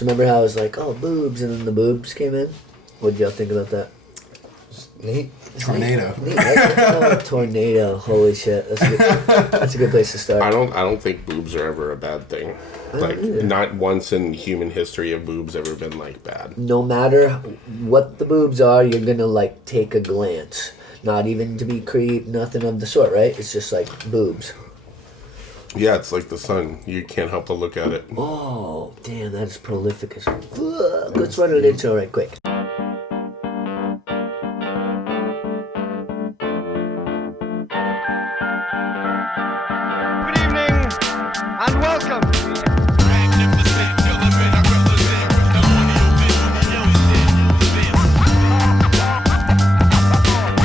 So remember how I was like, oh, boobs, and then the boobs came in? What did y'all think about that? Neat. Tornado. Neat, right? Oh, tornado. Holy shit. That's a good place to start. I don't think boobs are ever a bad thing. Like, not once in human history have boobs ever been, like, bad. No matter what the boobs are, you're gonna, like, take a glance. Not even to be creep, nothing of the sort, right? It's just, like, boobs. Yeah, it's like the sun. You can't help but look at it. Oh, damn, that is prolific as fuck. Let's run an intro right quick. Good evening and welcome.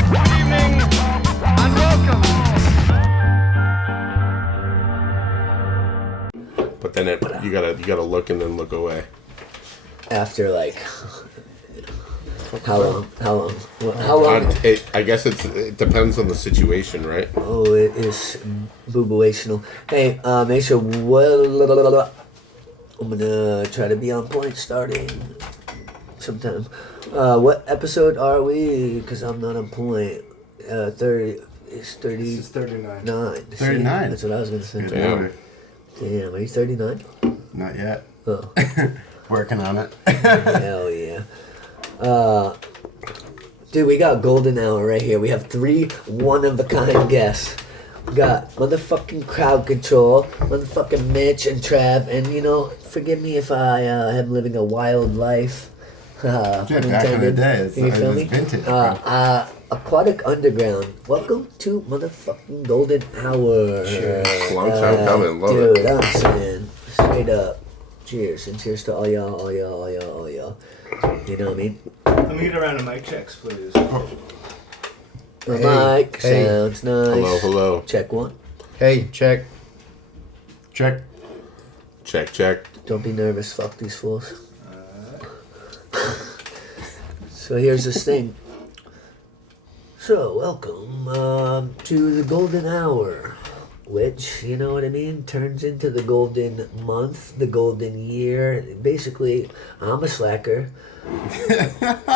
Good evening and welcome. But then you gotta look and then look away. After, like, how long? How long? I guess it depends on the situation, right? Oh, it is boobational. Hey, Aisha, I'm gonna try to be on point starting sometime. What episode are we? Because I'm not on point. 30. It's 30. This is 39. 39. That's what I was gonna say. Damn. Damn, are you 39? Not yet. Oh. Working on it. Hell yeah. Dude, we got golden hour right here. We have 3 one-of-a-kind guests. We got motherfucking crowd control, motherfucking Mitch and Trav, and forgive me if I am living a wild life. Yeah, back in the day, You feel it was me? vintage. Aquatic Underground. Welcome to motherfucking golden hour. Cheers. Long time coming. Love dude, it. I'm saying straight up. Cheers, and cheers to all y'all. You know what I mean? Let me get around to mic checks, please. The mic sounds nice. Hello. Check 1. Hey, check. Check. Check. Don't be nervous. Fuck these fools. So here's this thing. So welcome to the golden hour, which, you know what I mean, turns into the golden month, the golden year. Basically, I'm a slacker.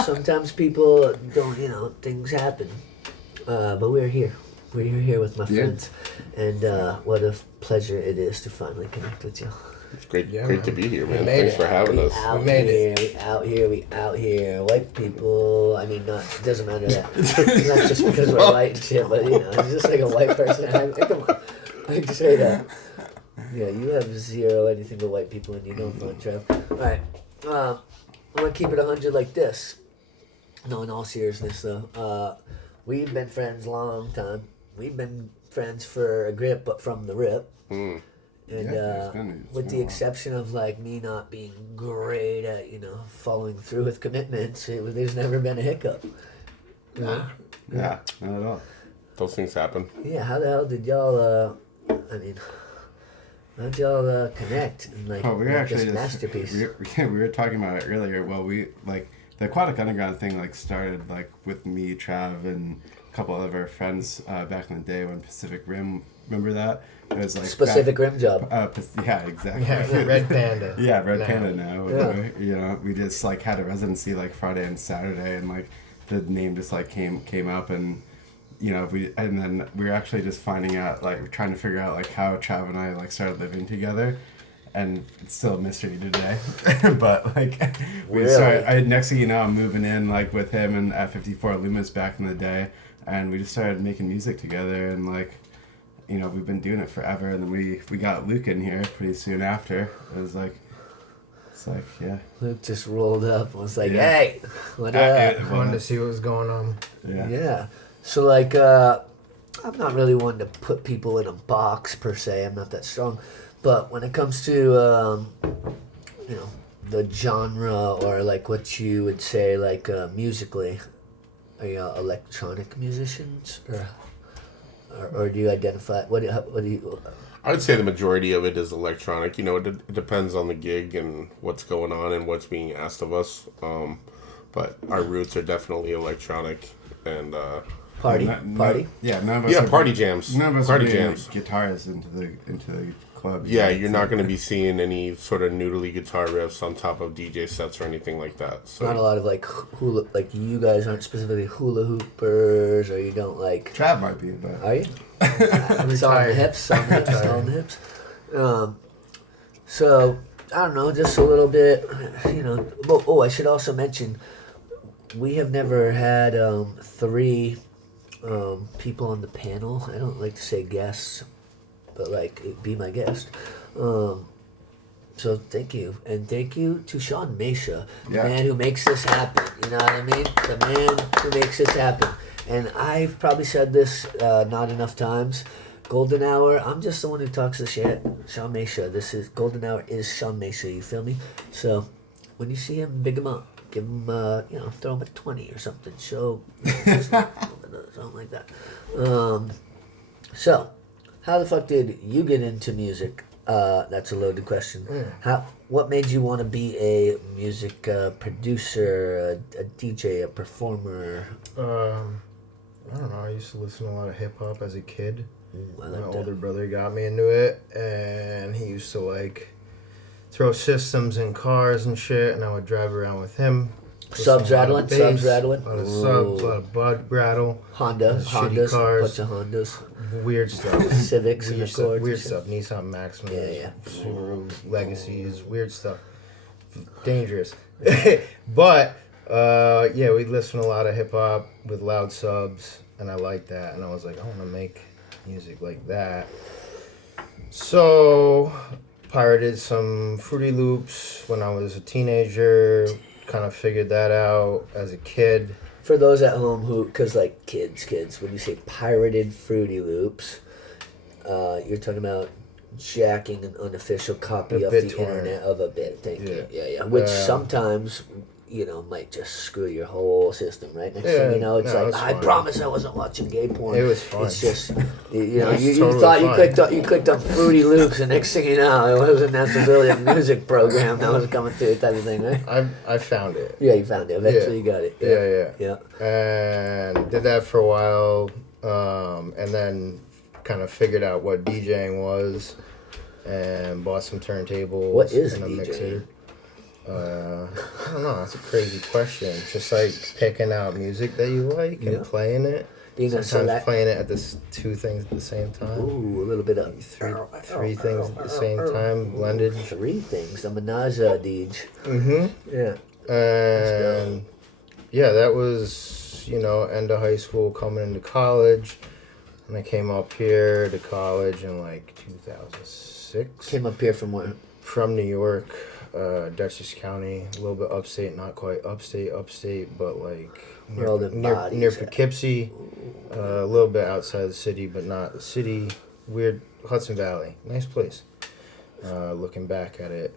Sometimes people don't, things happen. But we're here. We're here with my friends. And what a pleasure it is to finally connect with you. It's great man. to be here, man. made Thanks it. for having us. We out here. White people, it doesn't matter that. It's not just because we're white and shit, but, it's just like a white person. Come on. I can say that. Yeah, you have zero anything but white people in you. No fun, Trev. Alright. I'm going to keep it 100 like this. No, in all seriousness, though. We've been friends a long time. We've been friends for a grip, but from the rip. Mm. And Yeah, it's with been the a while. exception of me not being great at following through with commitments, there's never been a hiccup. Yeah, not at all. Those things happen. Yeah, how the hell did y'all? How'd y'all connect and We were make actually this masterpiece? we were talking about it earlier. Well, we the Aquatic Underground thing started with me, Trav, and a couple of our friends back in the day when Pacific Rim. Remember that? It was Specific rim job. Yeah, exactly. Yeah, Red Panda. Yeah, Red now. Panda now. Yeah. We just had a residency Friday and Saturday, and the name just came up, and then we were actually just finding out trying to figure out how Trav and I started living together, and it's still a mystery today. But we Really? started. Next thing you know, I'm moving in with him and at 54 Loomis back in the day, and we just started making music together, and we've been doing it forever, and then we got Luke in here pretty soon after. It was yeah. Luke just rolled up and was like, Yeah. "Hey, what up?" I wanted to see what was going on. Yeah. So I'm not really one to put people in a box per se. I'm not that strong, but when it comes to the genre or what you would say musically, are you electronic musicians or do you identify what do you? I would say the majority of it is electronic. It depends on the gig and what's going on and what's being asked of us. But our roots are definitely electronic and Party. Yeah, none of us yeah, are party jams. None of us Party are jams. guitars into the club. Yeah, you're not going to be seeing any sort of noodly guitar riffs on top of DJ sets or anything like that. So Not a lot of like hula. Like you guys aren't specifically hula hoopers, or you don't like. Trav might be, but Are you? It's on the hips. On the hips. On the hips. So I don't know, just a little bit. You know. Oh, I should also mention, we have never had 3 people on the panel. I don't like to say guests, but like be my guest. So thank you, and thank you to Sean Mesha, the man who makes this happen. You know what I mean? The man who makes this happen. And I've probably said this not enough times. Golden Hour, I'm just the one who talks the shit. Sean Mesha, this is Golden Hour is Sean Mesha. You feel me? So when you see him, big him up. Give him, throw him a 20 or something. Show something like that. So, how the fuck did you get into music? That's a loaded question. What made you want to be a music producer, a DJ, a performer? I don't know. I used to listen to a lot of hip hop as a kid. I My like older that. brother got me into it, and he used to like throw systems in cars and shit, and I would drive around with him. Subs rattling, subs rattling. A lot of subs, a lot of bud rattle. Honda, shitty Hondas, cars. bunch of Hondas, Weird stuff. Civics, and Weird stuff. Accords. Weird and stuff. Nissan Maximas. Yeah. Subaru Legacies. Weird stuff. Dangerous. But we'd listen to a lot of hip hop with loud subs, and I liked that. And I was like, I want to make music like that. So pirated some Fruity Loops when I was a teenager. Kind of figured that out as a kid. For those at home who, because like kids, when you say pirated Fruity Loops, you're talking about jacking an unofficial copy A of the BitTorrent. internet of a bit. Thank you. Yeah. Yeah. Which sometimes, might just screw your whole system, right? Next thing you know, it's no, like, it's I fine. promise I wasn't watching gay porn. It was fun. It's just, It's you totally thought fun. you clicked on Fruity Loops, and next thing you know, it wasn't necessarily a music program that was coming through, type of thing, right? I found it. Yeah, you found it. Eventually you got it. Yeah. Yeah. And did that for a while, and then kind of figured out what DJing was, and bought some turntables. What is and a DJing? mixer. I don't know. That's a crazy question. It's just like picking out music that you like and playing it. Being a Sometimes select. playing it at two things at the same time. Ooh, a little bit of Three things at the same time, blended. 3 things. A menage a DJ. Mm-hmm. Yeah. And yeah, that was, end of high school, coming into college. And I came up here to college in like 2006. Came up here from where? From New York, Dutchess County, a little bit upstate, not quite upstate, but like Where all the near bodies at. Poughkeepsie, a little bit outside the city, but not the city. Weird, Hudson Valley, nice place. Looking back at it.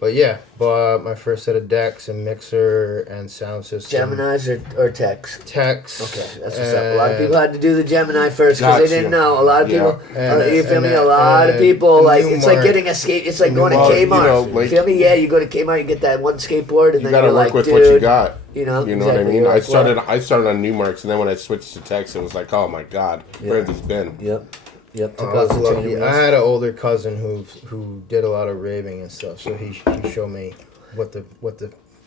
But yeah, bought my first set of decks and mixer and sound system. Geminis or Tex? Tex. Okay, that's what's up. A lot of people had to do the Gemini first because they didn't Gotcha. know. A lot of people, And, you feel me? A and, lot of people, like, it's like Newmark. getting a skate. It's like going to Well, Kmart. like- feel me? Yeah, you go to Kmart, you get that one skateboard, and You then gotta you're work like, with dude, what you got. You know You know what I exactly. mean? You're I like, started well, on Newmarks, and then when I switched to Tex, it was like, oh my god, where have these been? Yep. Took I off was the lucky. training I wheels. had an older cousin who did a lot of raving and stuff, so he showed me what the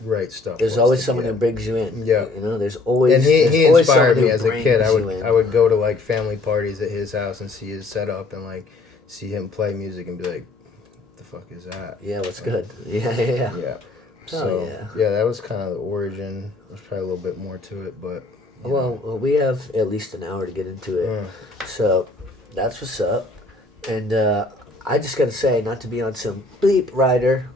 right stuff. There's was always to someone get. who brings you in. Yeah. There's always. And he there's always inspired someone me who as a kid. brings you in. I would go to like family parties at his house and see his setup and like see him play music and be like, "What the fuck is that?" Yeah, what's good? Yeah. Yeah. Oh, So yeah. that was kind of the origin. There's probably a little bit more to it, but Well, we have at least an hour to get into it. So that's what's up. And I just got to say, not to be on some bleep rider,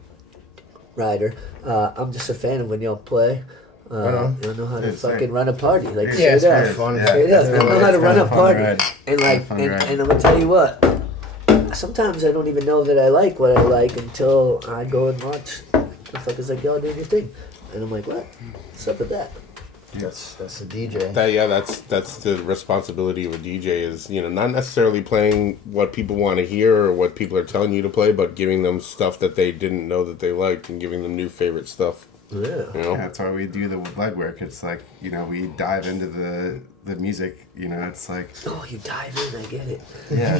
I'm just a fan of when y'all play. You know how to It's fucking sick. run a party. Like, Yeah, it's straight very up. fun. Straight up. I know how to run a party. Ride. And like, Fun and ride. I'm going to tell you what. Sometimes I don't even know that I like what I like until I go and watch the fuckers like y'all doing your thing. And I'm like, what? What's up with that? that's the DJ. That's the responsibility of a DJ is, not necessarily playing what people want to hear or what people are telling you to play, but giving them stuff that they didn't know that they liked and giving them new favorite stuff. Yeah. You know? Yeah, that's why we do the legwork. It's like, you know, we dive into the music, you know, it's like, Oh, you dive in, I get it. yeah.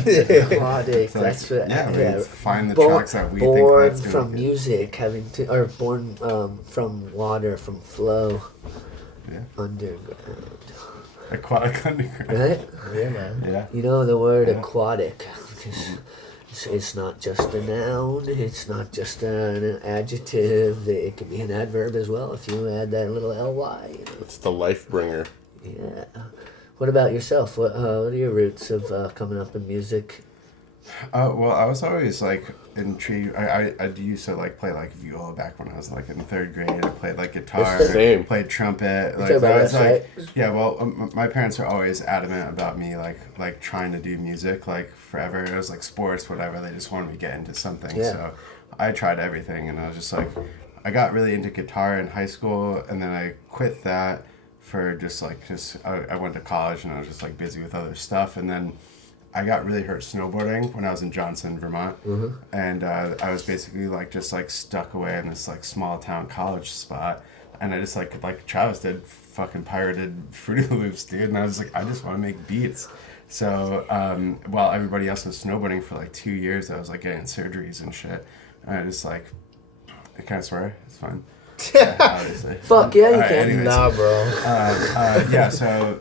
Aquatic, It's like, that's what. yeah, we find the Born- tracks that we think born that's gonna from be good. music, having to, or born from water, from flow, Yeah. underground, Aquatic Underground. right? Yeah, man. Yeah. You know the word Yeah. aquatic. It's not just a noun. It's not just an adjective. It can be an adverb as well if you add that little ly. You know? It's the life bringer. Yeah. What about yourself? What are your roots of coming up in music? Well, I was always like intrigued. I used to like play like viola back when I was like in third grade. I played like guitar, Same. played trumpet. Like talking about I was us, like, right? yeah. Well, my parents are always adamant about me like trying to do music like forever. It was like sports, whatever. They just wanted me to get into something. Yeah. So I tried everything, and I was just like, I got really into guitar in high school, and then I quit that for just I went to college and I was just like busy with other stuff, and then I got really hurt snowboarding when I was in Johnson, Vermont, and I was basically like just like stuck away in this like small town college spot, and I just like Travis did, fucking pirated Fruity Loops, dude, and I was like, I just want to make beats. So while everybody else was snowboarding for like 2 years, I was like getting surgeries and shit, and I just like, can I swear? It's fine. Yeah, obviously. Fuck yeah, you Alright, can. anyways. Nah, bro. Yeah, so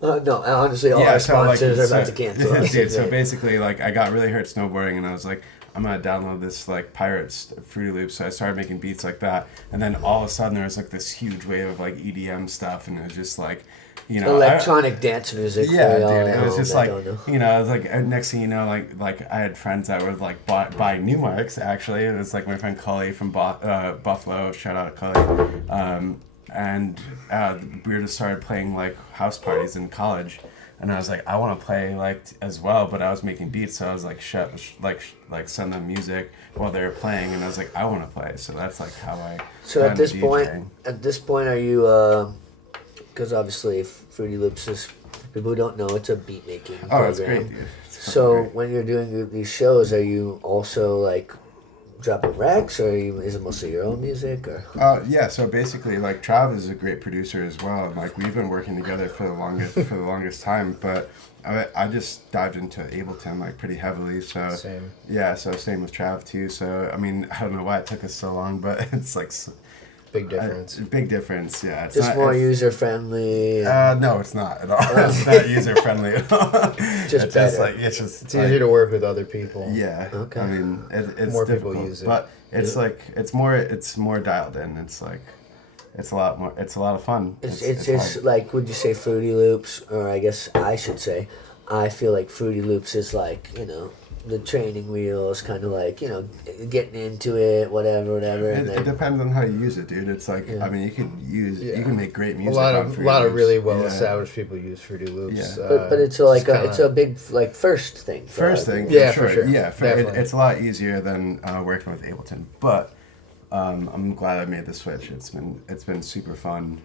No, honestly, all our sponsors are about to cancel us. dude, so basically, like, I got really hurt snowboarding, and I was like, I'm gonna download this like Pirates Fruity Loops. So I started making beats like that, and then all of a sudden there was like this huge wave of like EDM stuff, and it was just like, you know, Electronic dance music. yeah, for y'all dude. at It was home just that like, don't know. you know, it was like next thing you know, like I had friends that were like buying new mics. Actually, it was like my friend Cully from Buffalo. Shout out to Cully. And we just started playing like house parties in college. And I was like, I want to play like as well, but I was making beats, so I was like, send them music while they were playing, and I was like, I want to play. So that's like how I. So got at this into DJing. point, are you? Because obviously, Fruity Loops is, for people who don't know, it's a beat making Oh, program. it's great, dude. It's fucking So great. when you're doing these shows, are you also like dropping racks, or is it mostly your own music, or? Yeah, so basically, like, Trav is a great producer as well, and like we've been working together for the longest time. But I just dived into Ableton like pretty heavily. So Same. yeah, so same with Trav too. So I mean, I don't know why it took us so long, but it's like Big difference. big difference. Yeah, it's Just not, more it's, user friendly. No, it's not at all. It's not user friendly at all. Just it's better. just like it's just It's easier to work with other people. Yeah. Okay. I mean, it's More people difficult, use it. but it's like it's more dialed in. It's like it's a lot of fun. It's hard. like, would you say Fruity Loops, or I guess I should say, I feel like Fruity Loops is like, you know, the training wheels, kind of like, you know, getting into it, whatever, and It then depends on how you use it, dude. It's like, Yeah. I mean, you Yeah. can make great A music. lot on of Fruity Loops. really well Yeah. established people use Fruity Loops. Yeah. but it's like just it's a big like first thing. for First a lot of thing, people. Yeah, for sure. Yeah, Definitely. it's a lot easier than working with Ableton. But I'm glad I made the switch. It's been super fun.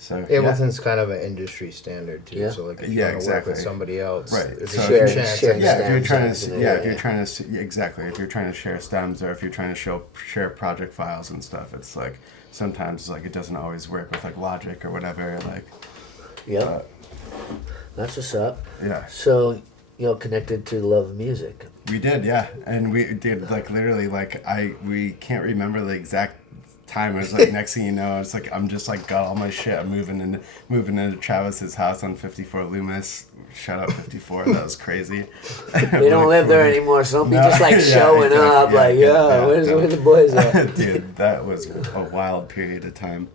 So yeah. Ableton's kind of an industry standard too. Yeah. So like if you Yeah, want to work with exactly. somebody else, Right. there's So a if good you're chance. sharing Yeah, if you're stems trying and to, everything, yeah, yeah. if you're trying to, exactly, if you're trying to share stems or if you're trying to share project files and stuff, it's like sometimes like it doesn't always work with like Logic or whatever. Like, Yep, that's what's up. yeah, So you're connected to the love of music. we did, yeah, and we did like literally like we can't remember the exact time. It was like next thing you know, it's like I'm just like got all my shit. I'm moving into Travis's house on 54 Loomis. Shout out 54. That was crazy. They don't live there anymore, so don't be No, just like yeah, showing exactly, up yeah, like, yeah, where the boys at? Dude, that was a wild period of time.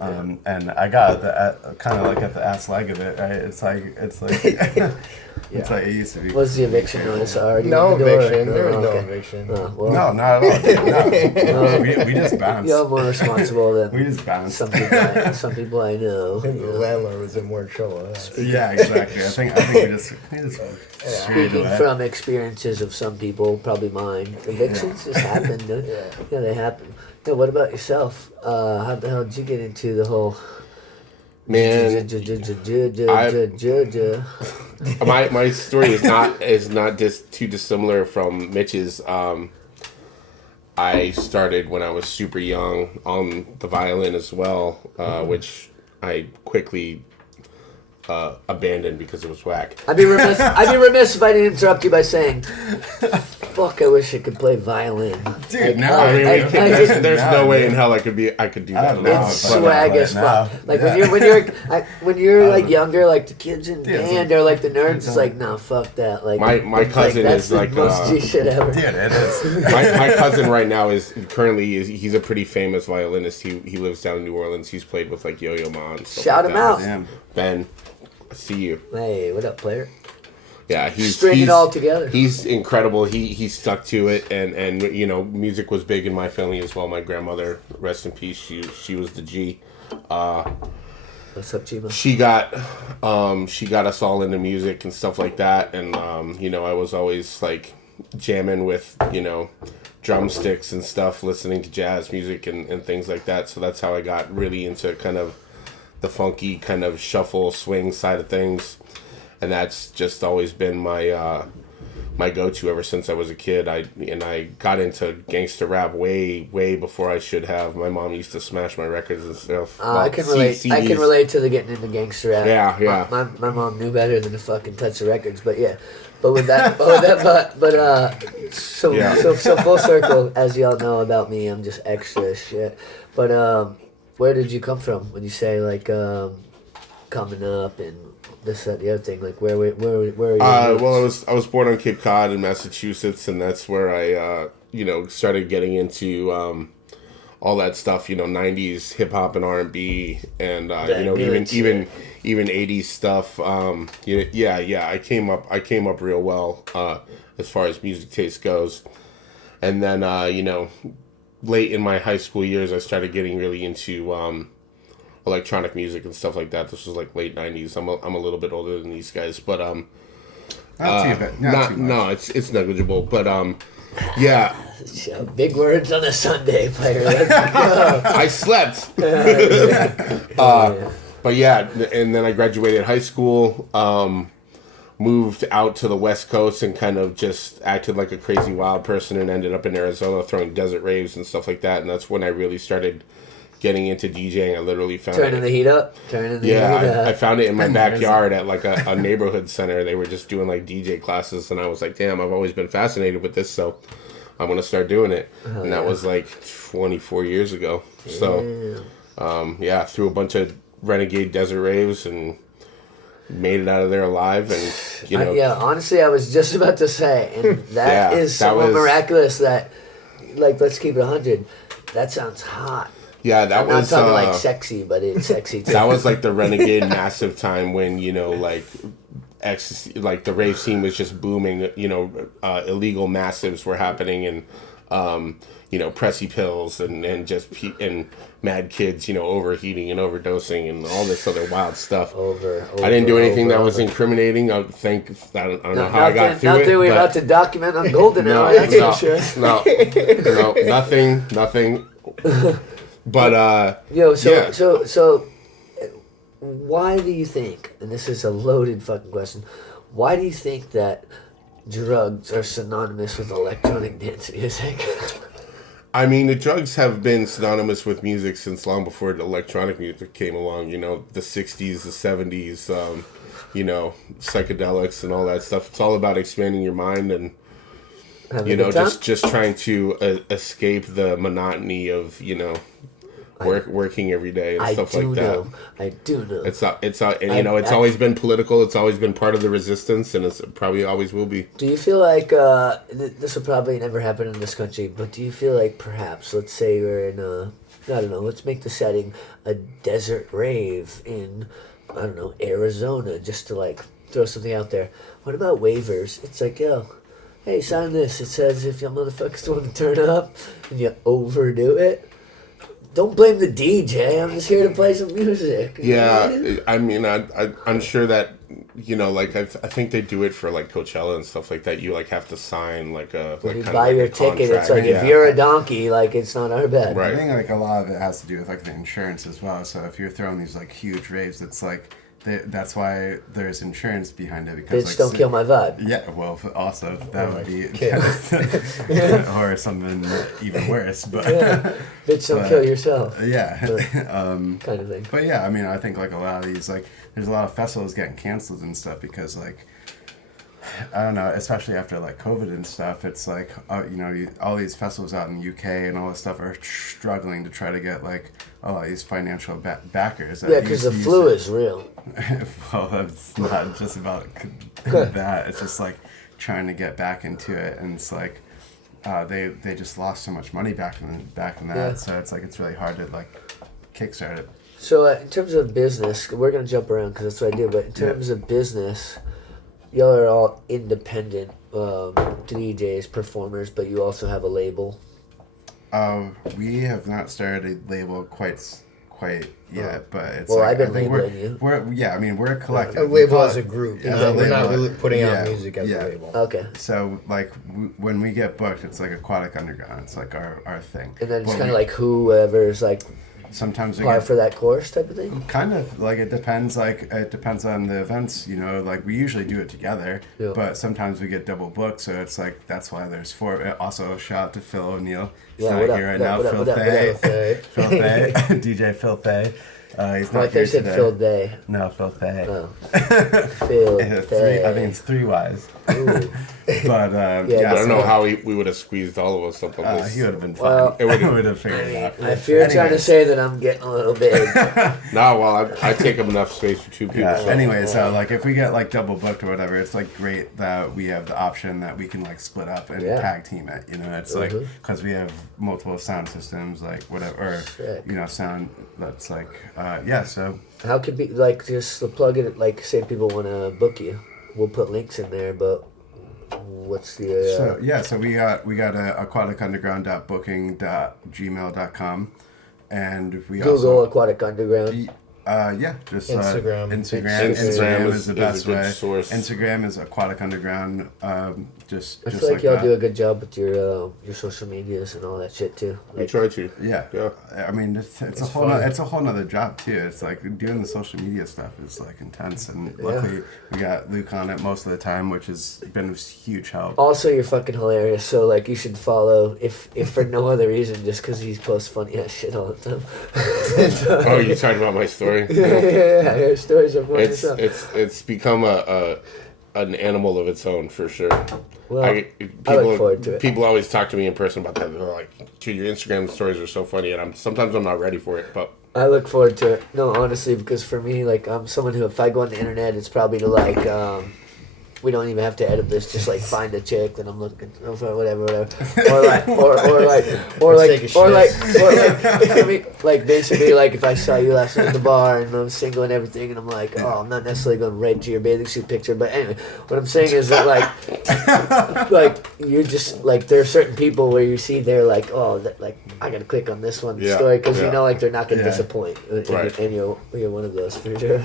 And I got kind of like at the ass leg of it, right? It's like it's like it used to be. What's the eviction notice already? No on the door? eviction. There was no okay. eviction. Well, No, not at all. No. We just bounced. you're more responsible than We just bounced. some people I know. I think the landlord was in more trouble. Than us. Yeah, exactly. I think we just straied Speaking away. from experiences of some people, probably mine, evictions just happen. Yeah, they happen. Yeah, what about yourself? How the hell did you get into the whole? Man, my story is not just too dissimilar from Mitch's. I started when I was super young on the violin as well, which I quickly abandoned because it was whack. I'd be remiss if I didn't interrupt you by saying, "Fuck! I wish I could play violin." Dude, no. I mean, there's no way in dude. hell I could do that now. It's but swag as fuck. Like when you're like younger, like the kids in band or like the nerds, it's like, no, fuck that. Like My cousin that's is the like most G shit ever. Dude, it is. my cousin right now he's a pretty famous violinist. He lives down in New Orleans. He's played with like Yo-Yo Ma and stuff Shout like him that. out. Damn. Ben, I see you. Hey, what up, player? Yeah, he's String it all together. He's incredible. He stuck to it, and you know, music was big in my family as well. My grandmother, rest in peace, she was the G. What's up, Chima? She got us all into music and stuff like that, and you know, I was always like jamming with, you know, drumsticks and stuff, listening to jazz music and things like that. So that's how I got really into kind of the funky kind of shuffle swing side of things, and that's just always been my my go-to ever since I was a kid. I got into gangster rap way before I should have. My mom used to smash my records and stuff. I can relate. CDs. I can relate to the getting into gangster rap. Yeah. My mom knew better than to fucking touch the records, but yeah. But with that, so full circle, as y'all know about me, I'm just extra as shit. But where did you come from when you say like coming up and this, that, the other thing? Like where are you? Well, I was born on Cape Cod in Massachusetts, and that's where I you know, started getting into all that stuff. You know, '90s hip hop and R&B, and you know, even 80s stuff. Yeah. I came up real well as far as music taste goes, and then you know, late in my high school years, I started getting really into electronic music and stuff like that. This was like late '90s. I'm a little bit older than these guys, but Not too bad. Not too much. no, it's negligible. But yeah, Big words on a Sunday, player. I slept. But yeah, and then I graduated high school, moved out to the West Coast, and kind of just acted like a crazy wild person, and ended up in Arizona throwing desert raves and stuff like that. And that's when I really started getting into DJing. I literally found Turning the heat up. I found it in my backyard at like a neighborhood center. They were just doing like DJ classes, and I was like, damn, I've always been fascinated with this, so I'm gonna start doing it. And that was like 24 years ago. So yeah, threw a bunch of renegade desert raves and made it out of there alive. And you know, yeah, honestly, I was just about to say, and that is somewhat miraculous. That, like, let's keep it 100. That sounds hot. Yeah, that I'm was not talking like sexy, but it's sexy too. that was like the renegade massive time when, you know, like ecstasy, like the rave scene was just booming. You know, illegal massives were happening, and you know, pressy pills and just and mad kids, you know, overheating and overdosing and all this other wild stuff. I didn't do anything that was incriminating. I don't know how I got through it. Nothing we're about to document on Golden Hour. No, nothing. But so why do you think, and this is a loaded fucking question, why do you think that drugs are synonymous with electronic dance music? I mean, the drugs have been synonymous with music since long before the electronic music came along. You know, the 60s, the 70s, you know, psychedelics and all that stuff. It's all about expanding your mind and, you know, just trying to escape the monotony of, you know, working every day and stuff like that. I do know. And you know, it's always been political. It's always been part of the resistance, and it's probably always will be. Do you feel like this will probably never happen in this country? But do you feel like perhaps, let's say we're in I don't know, let's make the setting a desert rave in, I don't know, Arizona, just to like throw something out there. What about waivers? It's like, yo, hey, sign this. It says if your motherfuckers want to turn up and you overdo it, don't blame the DJ. I'm just here to play some music. Yeah, I mean, I'm sure that, you know, like I think they do it for like Coachella and stuff like that. You like have to sign like a when you kind buy of your like ticket. contract. It's like if you're a donkey, like it's not our bed. Right. I think like a lot of it has to do with like the insurance as well. So if you're throwing these like huge raves, it's like that's why there's insurance behind it because Bitch, don't kill my vibe. Yeah, well, also that would be kids. or something even worse. But Bitch, don't kill yourself. Yeah, kind of thing. But yeah, I mean, I think like a lot of these, like, there's a lot of festivals getting canceled and stuff because like, I don't know, especially after like COVID and stuff. It's like, you know, all these festivals out in the UK and all this stuff are struggling to try to get like a lot of these financial backers. Yeah, because the flu is real. Well, it's not just about that. It's just like trying to get back into it, and it's like they just lost so much money back in that. Yeah. So it's like it's really hard to like kickstart it. So in terms of business, we're gonna jump around because that's what I do. But in terms of business, y'all are all independent DJs, performers, but you also have a label. We have not started a label quite yet, but it's well, like, I've been I think labeling you. I mean, we're a collective. A label as a group. We're not label. really putting out music as a label. Okay. So like when we get booked, it's like Aquatic Underground. It's like our thing. And then it's But kind of like whoever's like sometimes we par get for that course type of thing. kind of like it depends on the events, you know, like we usually do it together, but sometimes we get double booked, so it's like that's why there's 4. Also, shout out to Phil O'Neill. He's not here right now. Phil Fay. Phil Fay. DJ Phil Fay. He's not here said today. Phil Day. No, Phil Fay. Oh. Phil Day. I think it's 3 Ys. But I don't know how we would have squeezed all of us up on this. he would have been fine. Well, It would have figured it out. If you're trying to say that I'm getting a little big, No, well, I take up enough space for 2 people. Yeah. So. Anyway, so like if we get like double booked or whatever, it's like great that we have the option that we can like split up and tag team it. You know, it's like because we have multiple sound systems, like whatever, or you know, sound that's like So how could be like just the plug it? Like say people want to book you, we'll put links in there. But what's the? So we got aquaticunder.booking.gmail.com, and we Google also Aquatic Underground. Just Instagram. Instagram is the best a good way. source. Instagram is Aquatic Underground. I Just feel like y'all that. do a good job with your social medias and all that shit too. We Like, try to. Yeah. I mean, it's a whole it's a whole nother job too. It's like doing the social media stuff is like intense, and luckily we got Luke on it most of the time, which has been a huge help. also, you're fucking hilarious. So like, you should follow if for no other reason, just because he posts funny ass shit all the time. Oh, you talking about my story? yeah. Your stories are funny as hell. It's become an animal of its own for sure. Well, I look forward to it. People always talk to me in person about that. They're like, "Dude, your Instagram stories are so funny," and sometimes I'm not ready for it, but I look forward to it. No, honestly, because for me, like, I'm someone who, if I go on the internet, it's probably to like, we don't even have to edit this. Just like find a chick that I'm looking for, whatever, or like, I mean, like basically, like if I saw you last night at the bar and I'm single and everything, and I'm like, oh, I'm not necessarily going right to your bathing suit picture, but anyway, what I'm saying is that like you're just like there are certain people where you see they're like, oh, that, like I gotta click on this one story because you know like they're not gonna disappoint, and you're one of those for sure,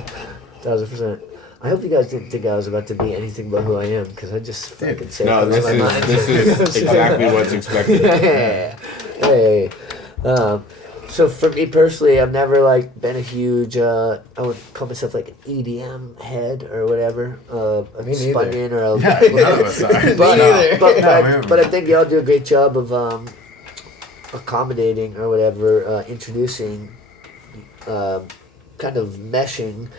1,000%. I hope you guys didn't think I was about to be anything but who I am, because I just fucking say no, this is exactly what's expected. Hey. So for me personally, I've never like been a huge. I would call myself like an EDM head or whatever. Me spun neither. in or a. Yeah, none of us are. But I think y'all do a great job of accommodating or whatever, introducing, kind of meshing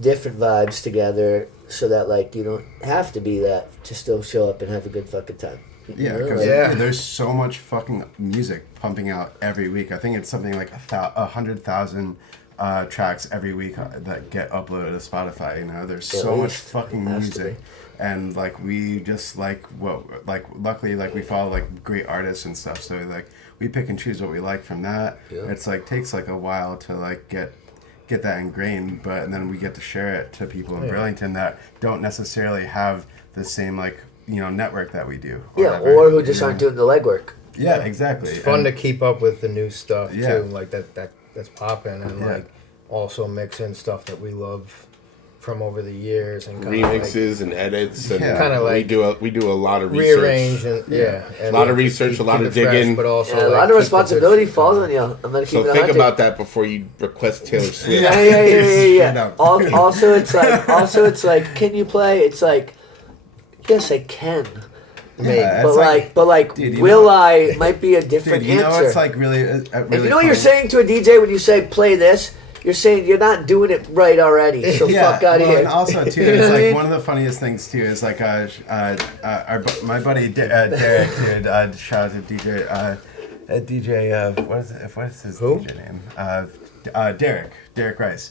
different vibes together so that like you don't have to be that to still show up and have a good fucking time. Yeah, because there's so much fucking music pumping out every week. I think it's something like 100,000 tracks every week that get uploaded to Spotify. You know, there's so much fucking music, and like we just luckily like we follow like great artists and stuff. So like we pick and choose what we like from that. Yeah. It's like takes like a while to like get that ingrained, and then we get to share it to people in Burlington that don't necessarily have the same like network that we do. Or who just aren't doing the legwork. Yeah, exactly. It's fun to keep up with the new stuff too, like that's popping, and like also mix in stuff that we love from over the years and kind remixes and edits and Yeah. Kinda like we do a lot of research. rearrange and a lot of research, a lot of digging. but also Yeah, a like, lot keep of the responsibility good falls shit on you. I'm gonna keep So it think 100. about that before you request Taylor Swift. Yeah. No. Also, it's like, can you play? It's like, yes, I can. Maybe. Yeah, But like, dude, you will know- I might be a different Dude, you know answer. it's like really, And really you know what you're funny? saying to a DJ when you say play this? You're saying you're not doing it right already. So fuck out of well, here. and also too, You know it's what I like mean? one of the funniest things too is like my buddy Derek, dude. Shout out to DJ. What is his Who? DJ name? Derek Rice.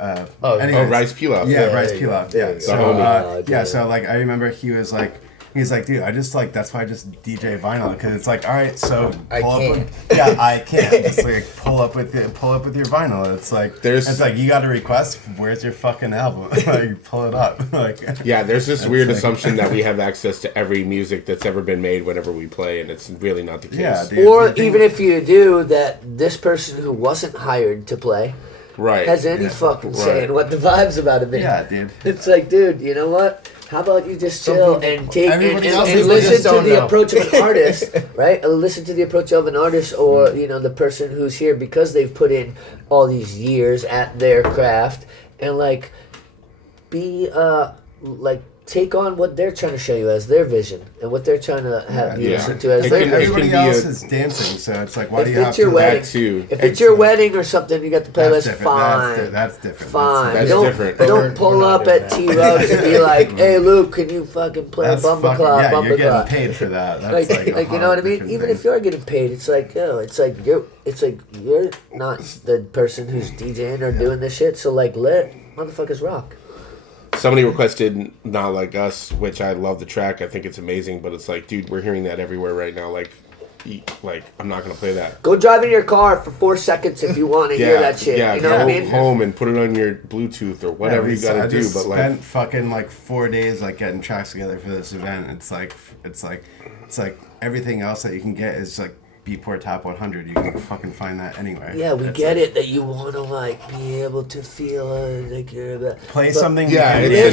Oh, anyways. Rice Pilaf. Yeah, Yeah, Rice there you Pilaf. go. Yeah. There you So go. yeah, so like I remember he's like, dude, I just like that's why I just DJ vinyl because it's like, all right, so I pull can't. up. I can't. Just like pull up with your vinyl. It's like it's like you got a request. Where's your fucking album? Like pull it up. Like Yeah, there's this weird like- assumption that we have access to every music that's ever been made whenever we play, and it's really not the case. Yeah, dude. Or You think- even if you do, that this person who wasn't hired to play Right. has any fucking say in what the vibes about it. Yeah, dude. It's like, dude, you know what? How about you just Some chill people- and take and, everybody and, else and is listen just to don't the know. approach of an artist, right? Listen to the approach of an artist, or you know, the person who's here because they've put in all these years at their craft, and like be like take on what they're trying to show you as their vision and what they're trying to have you Yeah. listen to as It their can- vision. Everybody be else a- is dancing, so it's like, why do If you have it's your to? wedding, That too. if it's your wedding or something, you got the That's playlist. different. Fine, That's different. fine. That's don't, different. But don't We're pull not up doing at that. T Rose and be like, "Hey, Luke, can you fucking play That's Bumper fucking, Clock, yeah, Bumper you're getting Clock?" paid for that. That's Like, like, you know what I mean? Even if you're getting paid, it's like, yo, it's like you're not the person who's DJing or doing this shit. So like, let motherfuckers rock. Somebody requested Not Like Us, which I love the track. I think it's amazing, but it's like, dude, we're hearing that everywhere right now. Like I'm not gonna play that. Go drive in your car for 4 seconds if you want to hear that shit. Yeah, You know go what I mean? home and put it on your Bluetooth or whatever you gotta do. But like, spent fucking like 4 days like getting tracks together for this event. It's like everything else that you can get is like Beatport Top 100. You can fucking find that anywhere. Yeah, we It's get like, it that you want to like be able to feel like you're about. Play but- something. yeah, you can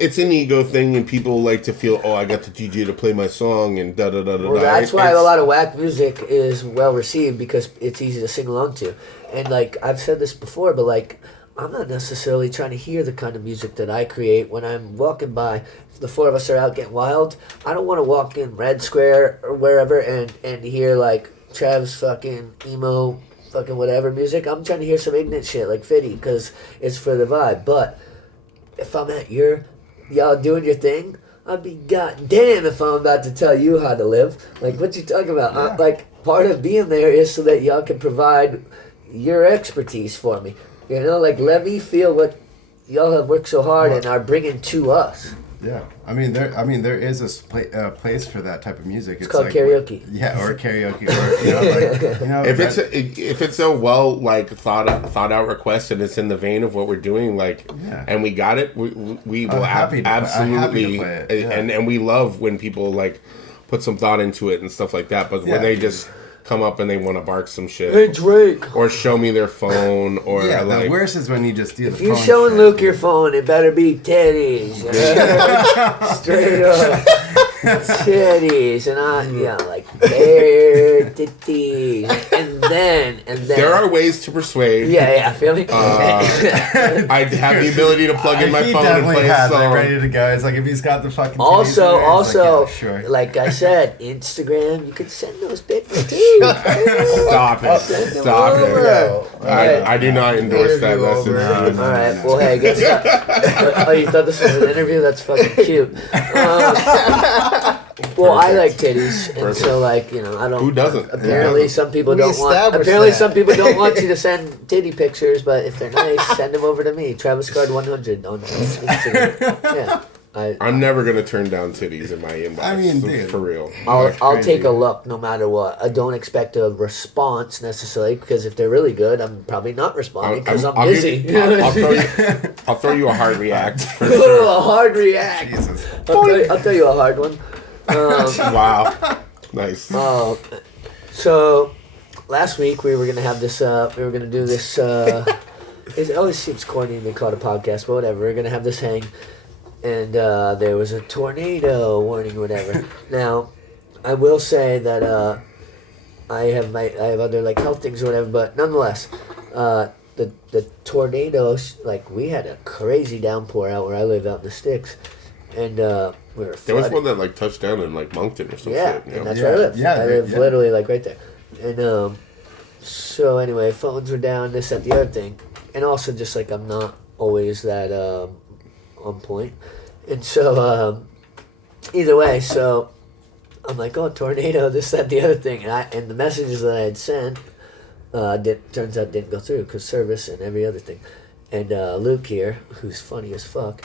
it's an ego thing, and people like to feel, oh, I got the DJ to play my song, and da da da da. Well, that's why a lot of whack music is well received because it's easy to sing along to. And like I've said this before, but like I'm not necessarily trying to hear the kind of music that I create when I'm walking by. If the four of us are out getting wild, I don't want to walk in Red Square or wherever and hear like Trav's fucking emo fucking whatever music. I'm trying to hear some ignorant shit like Fitty because it's for the vibe. But if I'm at y'all doing your thing, I'd be goddamn if I'm about to tell you how to live. Like, what you talking about? Yeah. Like, part of being there is so that y'all can provide your expertise for me. You know, like, let me feel what y'all have worked so hard and are bringing to us. Yeah, I mean there is a place for that type of music. It's called like, karaoke. Yeah, or karaoke, or If it's a well like thought out request and it's in the vein of what we're doing, like, Yeah. and we got it, we will I'm happy to absolutely, play it, yeah. and we love when people like put some thought into it and stuff like that. But Yeah. when they just come up and they want to bark some Hey, shit Drake. or show me their phone or yeah, like the worst is when you just do the If you're phone showing shit. Luke your phone, it better be titties. Straight up. Titties. And like, bare titties. And then. there are ways to persuade. Yeah, feel me? I have the ability to plug in my He phone and definitely play a has it song. ready to go. It's like if he's got the fucking. titties Also, in there, he's like, yeah, sure. like I said, Instagram, you can send those pictures too. Stop it! Stop over. it! I do not endorse that Interview message. over. dude. All right. Well, hey, guess what? Oh, you thought this was an interview? That's fucking cute. Well, I like titties, and Perfect. so like I don't. Who doesn't? Apparently, Who doesn't? some people We don't want. established Apparently, that. some people don't want you to send titty pictures, but if they're nice, send them over to me. Travis Card 100 on Instagram. Yeah. I'm never gonna turn down titties in my inbox. I mean, dude. for real. I'll crazy. take a look no matter what. I don't expect a response necessarily because if they're really good, I'm probably not responding because I'm busy. I'll throw you a hard react for Ooh, sure. a hard react. Jesus. I'll tell you a hard one. Wow, nice. So last week we were gonna have this. We were gonna do this it always seems corny to call it a podcast, but whatever. We're gonna have this hang, and there was a tornado warning, whatever. Now, I will say that I have other like health things or whatever, but nonetheless, the tornadoes, like, we had a crazy downpour out where I live out in the sticks, and we were flooded. There was one that like touched down in like Moncton or something. Yeah, and that's where I live. I live literally like right there. And so anyway, phones were down, this, that, the other thing, and also just like I'm not always that on point, and so either way, so I'm like, oh, tornado, this, that, the other thing, and the messages that I had sent turns out didn't go through because service and every other thing. And Luke here, who's funny as fuck,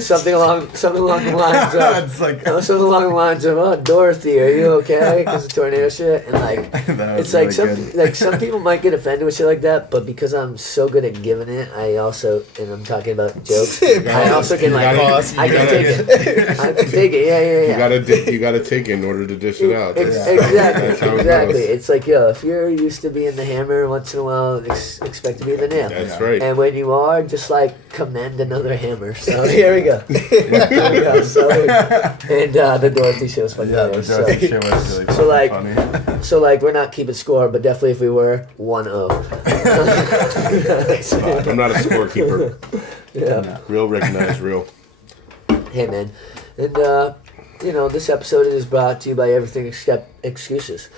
something along the lines of, It's like- something along the lines of, oh, Dorothy, are you okay? Because of tornado shit, and like, That was it's like really some people might get offended with shit like that, but because I'm so good at giving it, I also, and I'm talking about jokes, I also can like, I can take it, I can take it, yeah. You gotta take it in order to dish it out. That's how it Exactly. goes. It's like, yo, if you're used to being the hammer, once in a while, expect to be the nail. That's right. And when you are, just like commend another hammer. So here we go. Here we go. So, and the Dorothy show was funny. Yeah, the so, Dorothy show was really so like, funny. so like, we're not keeping score, but definitely if we were, 1-0. I'm not a scorekeeper. Yeah. Real recognized real. Hey man, and this episode is brought to you by everything except excuses.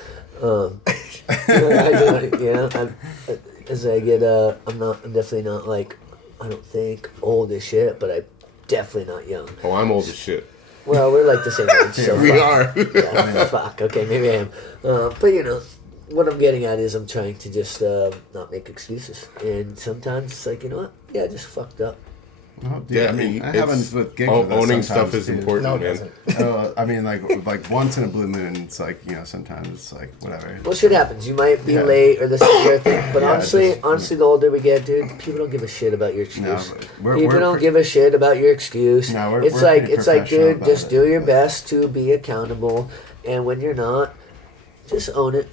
As I get, I'm definitely not like, I don't think old as shit, but I'm definitely not young. Oh, I'm old as shit. Well, we're like the same age, so We fuck. are. Yeah, fuck. Okay, maybe I am. But what I'm getting at is I'm trying to just not make excuses, and sometimes it's like, you know what? Yeah, I just fucked up. Oh, dude, Yeah, I mean, I it's- haven't with gigs with us owning sometimes, stuff is too. important, No, it man. doesn't. I mean, like once in a blue moon, it's like, sometimes it's like whatever. Well, shit happens. You might be Yeah. late or this or the other thing, but Yeah, honestly, the older we get, dude, people don't give a shit about your No, excuse. but we're People don't pre- give a shit about your excuse. No, we're it's pretty like, professional dude, about just it, do your but- best to be accountable, and when you're not, just own it.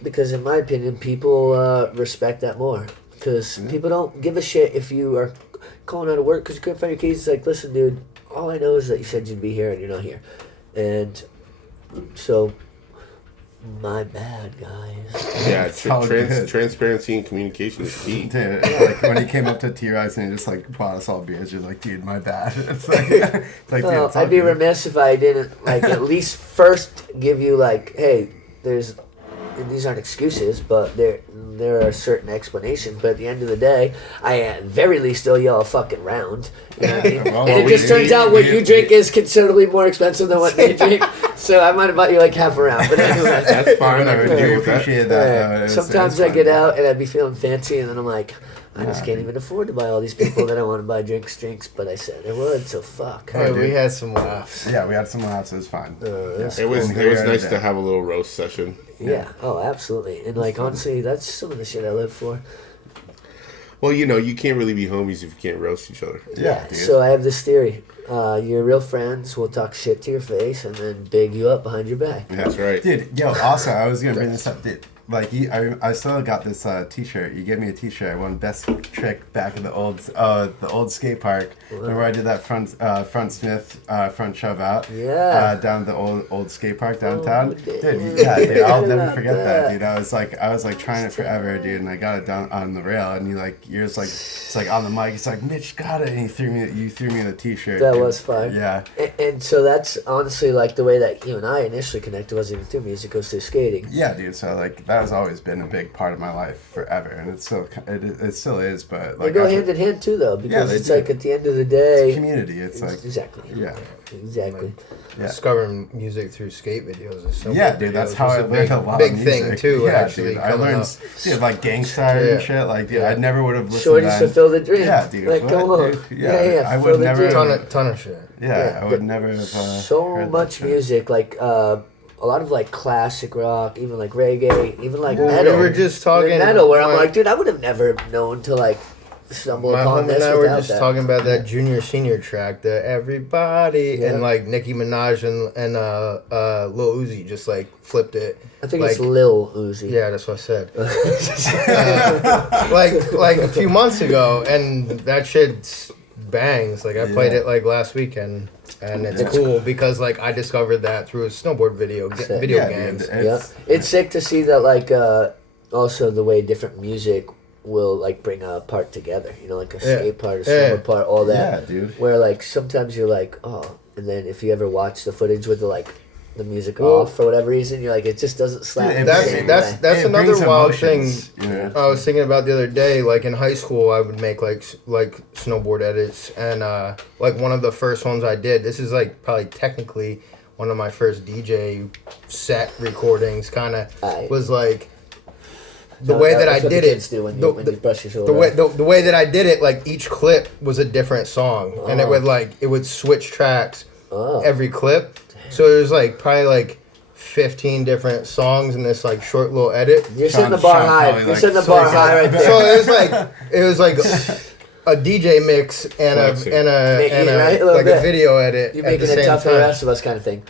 Because in my opinion, people respect that more. Because people don't give a shit if you are calling out of work because you couldn't find your keys. It's like, listen, dude, all I know is that you said you'd be here and you're not here. And so, my bad, guys. Yeah, all good. transparency and communication is key. Dude, like when he came up to T-Rise and he just like bought us all beers, you're like, dude, my bad. It's like, dude, Well, it's all I'd be good. remiss if I didn't like at least first give you like, hey, these aren't excuses, but there are certain explanations. But at the end of the day, I at very least owe y'all a fucking round. You know what I mean? Well, And it we- just turns out what you drink is considerably more expensive than what they drink. So I might have bought you like half a round. But anyway, That's fine. I Whatever, can dude, deal we with that. appreciate that. yeah. though. It's Sometimes I fun, get dude. out and I'd be feeling fancy, and then I'm like, I just Yeah, can't dude. even afford to buy all these people that I want to buy drinks. But I said I would, so fuck. Hey, we dude. had some laughs. Yeah, we had some laughs. It was fine. That's It was cool. nice Yeah. to have a little roast session. Yeah. Oh, absolutely. And like honestly, that's some of the shit I live for. Well, you can't really be homies if you can't roast each other. Yeah, dude. So I have this theory. Your real friends will talk shit to your face and then big you up behind your back. Yeah. That's right. Dude, yo, also, I was going to bring this up. Dude, like, I still got this T-shirt. You gave me a T-shirt. I won best trick back in the old skate park. Remember I did that front Smith front shove out? Yeah. Down the old skate park downtown. dude. Dude, yeah, dude, I'll never About forget that, that. dude. I was like trying it forever, dude, and I got it down on the rail, and you're just like, it's like on the mic. It's like, Mitch got it, and you threw me the T-shirt. That dude. was fun. Yeah. And so that's honestly like the way that you and I initially connected wasn't even through music, it was through skating. Yeah, dude. So like that has always been a big part of my life forever, and it still is. But They like go after- hand in hand too, though, because they it's do. like at the end of the day, community. It's like exactly. yeah, Exactly. yeah. Discovering music through skate videos or something. Yeah, dude, that's how I learned a lot big of music. thing too. Yeah, actually, dude, I coming learned, up. dude, like Gangstar Yeah. and shit. Like, dude, Yeah. I never would have listened. Shorties then. fulfill the dream. Yeah, dude. Like, what, come on. dude? Yeah, I fulfill would the never. dream. ton of shit. Yeah, I would but never have. So heard that much shit. music, like a lot of like classic rock, even like reggae, even like Well, metal. we were just talking metal, where I'm like- like, dude, I would have never known to like stumble My upon homie this and I were without just that. talking about that junior senior track, the Everybody, Yeah. and like Nicki Minaj and Lil Uzi just like flipped it. I think like, it's Lil Uzi. Yeah, that's what I said. Like a few months ago, and that shit bangs. Like I played it like last weekend, and it's cool because like I discovered that through a snowboard video games. Yeah, it's sick to see that. Like also the way different music will like bring a part together. You know, like a skate part, a snowboard part, all that. Yeah, dude. Where like sometimes you're like, oh, and then if you ever watch the footage with the music off for whatever reason, you're like, it just doesn't slap. Dude, That's another wild emotions, thing. you know? I was thinking about the other day. Like in high school, I would make like snowboard edits, and like one of the first ones I did. This is like probably technically one of my first DJ set recordings. Kind of was like the way that I did it. Do when you brush your shoulder. The way that I did it, like each clip was a different song, and it would switch tracks every clip. So it was like probably like 15 different songs in this like short little edit. You're setting the bar high. You're setting the bar high right there. So it was like a DJ mix and a video edit. You're making it tough for the rest of us, kind of thing.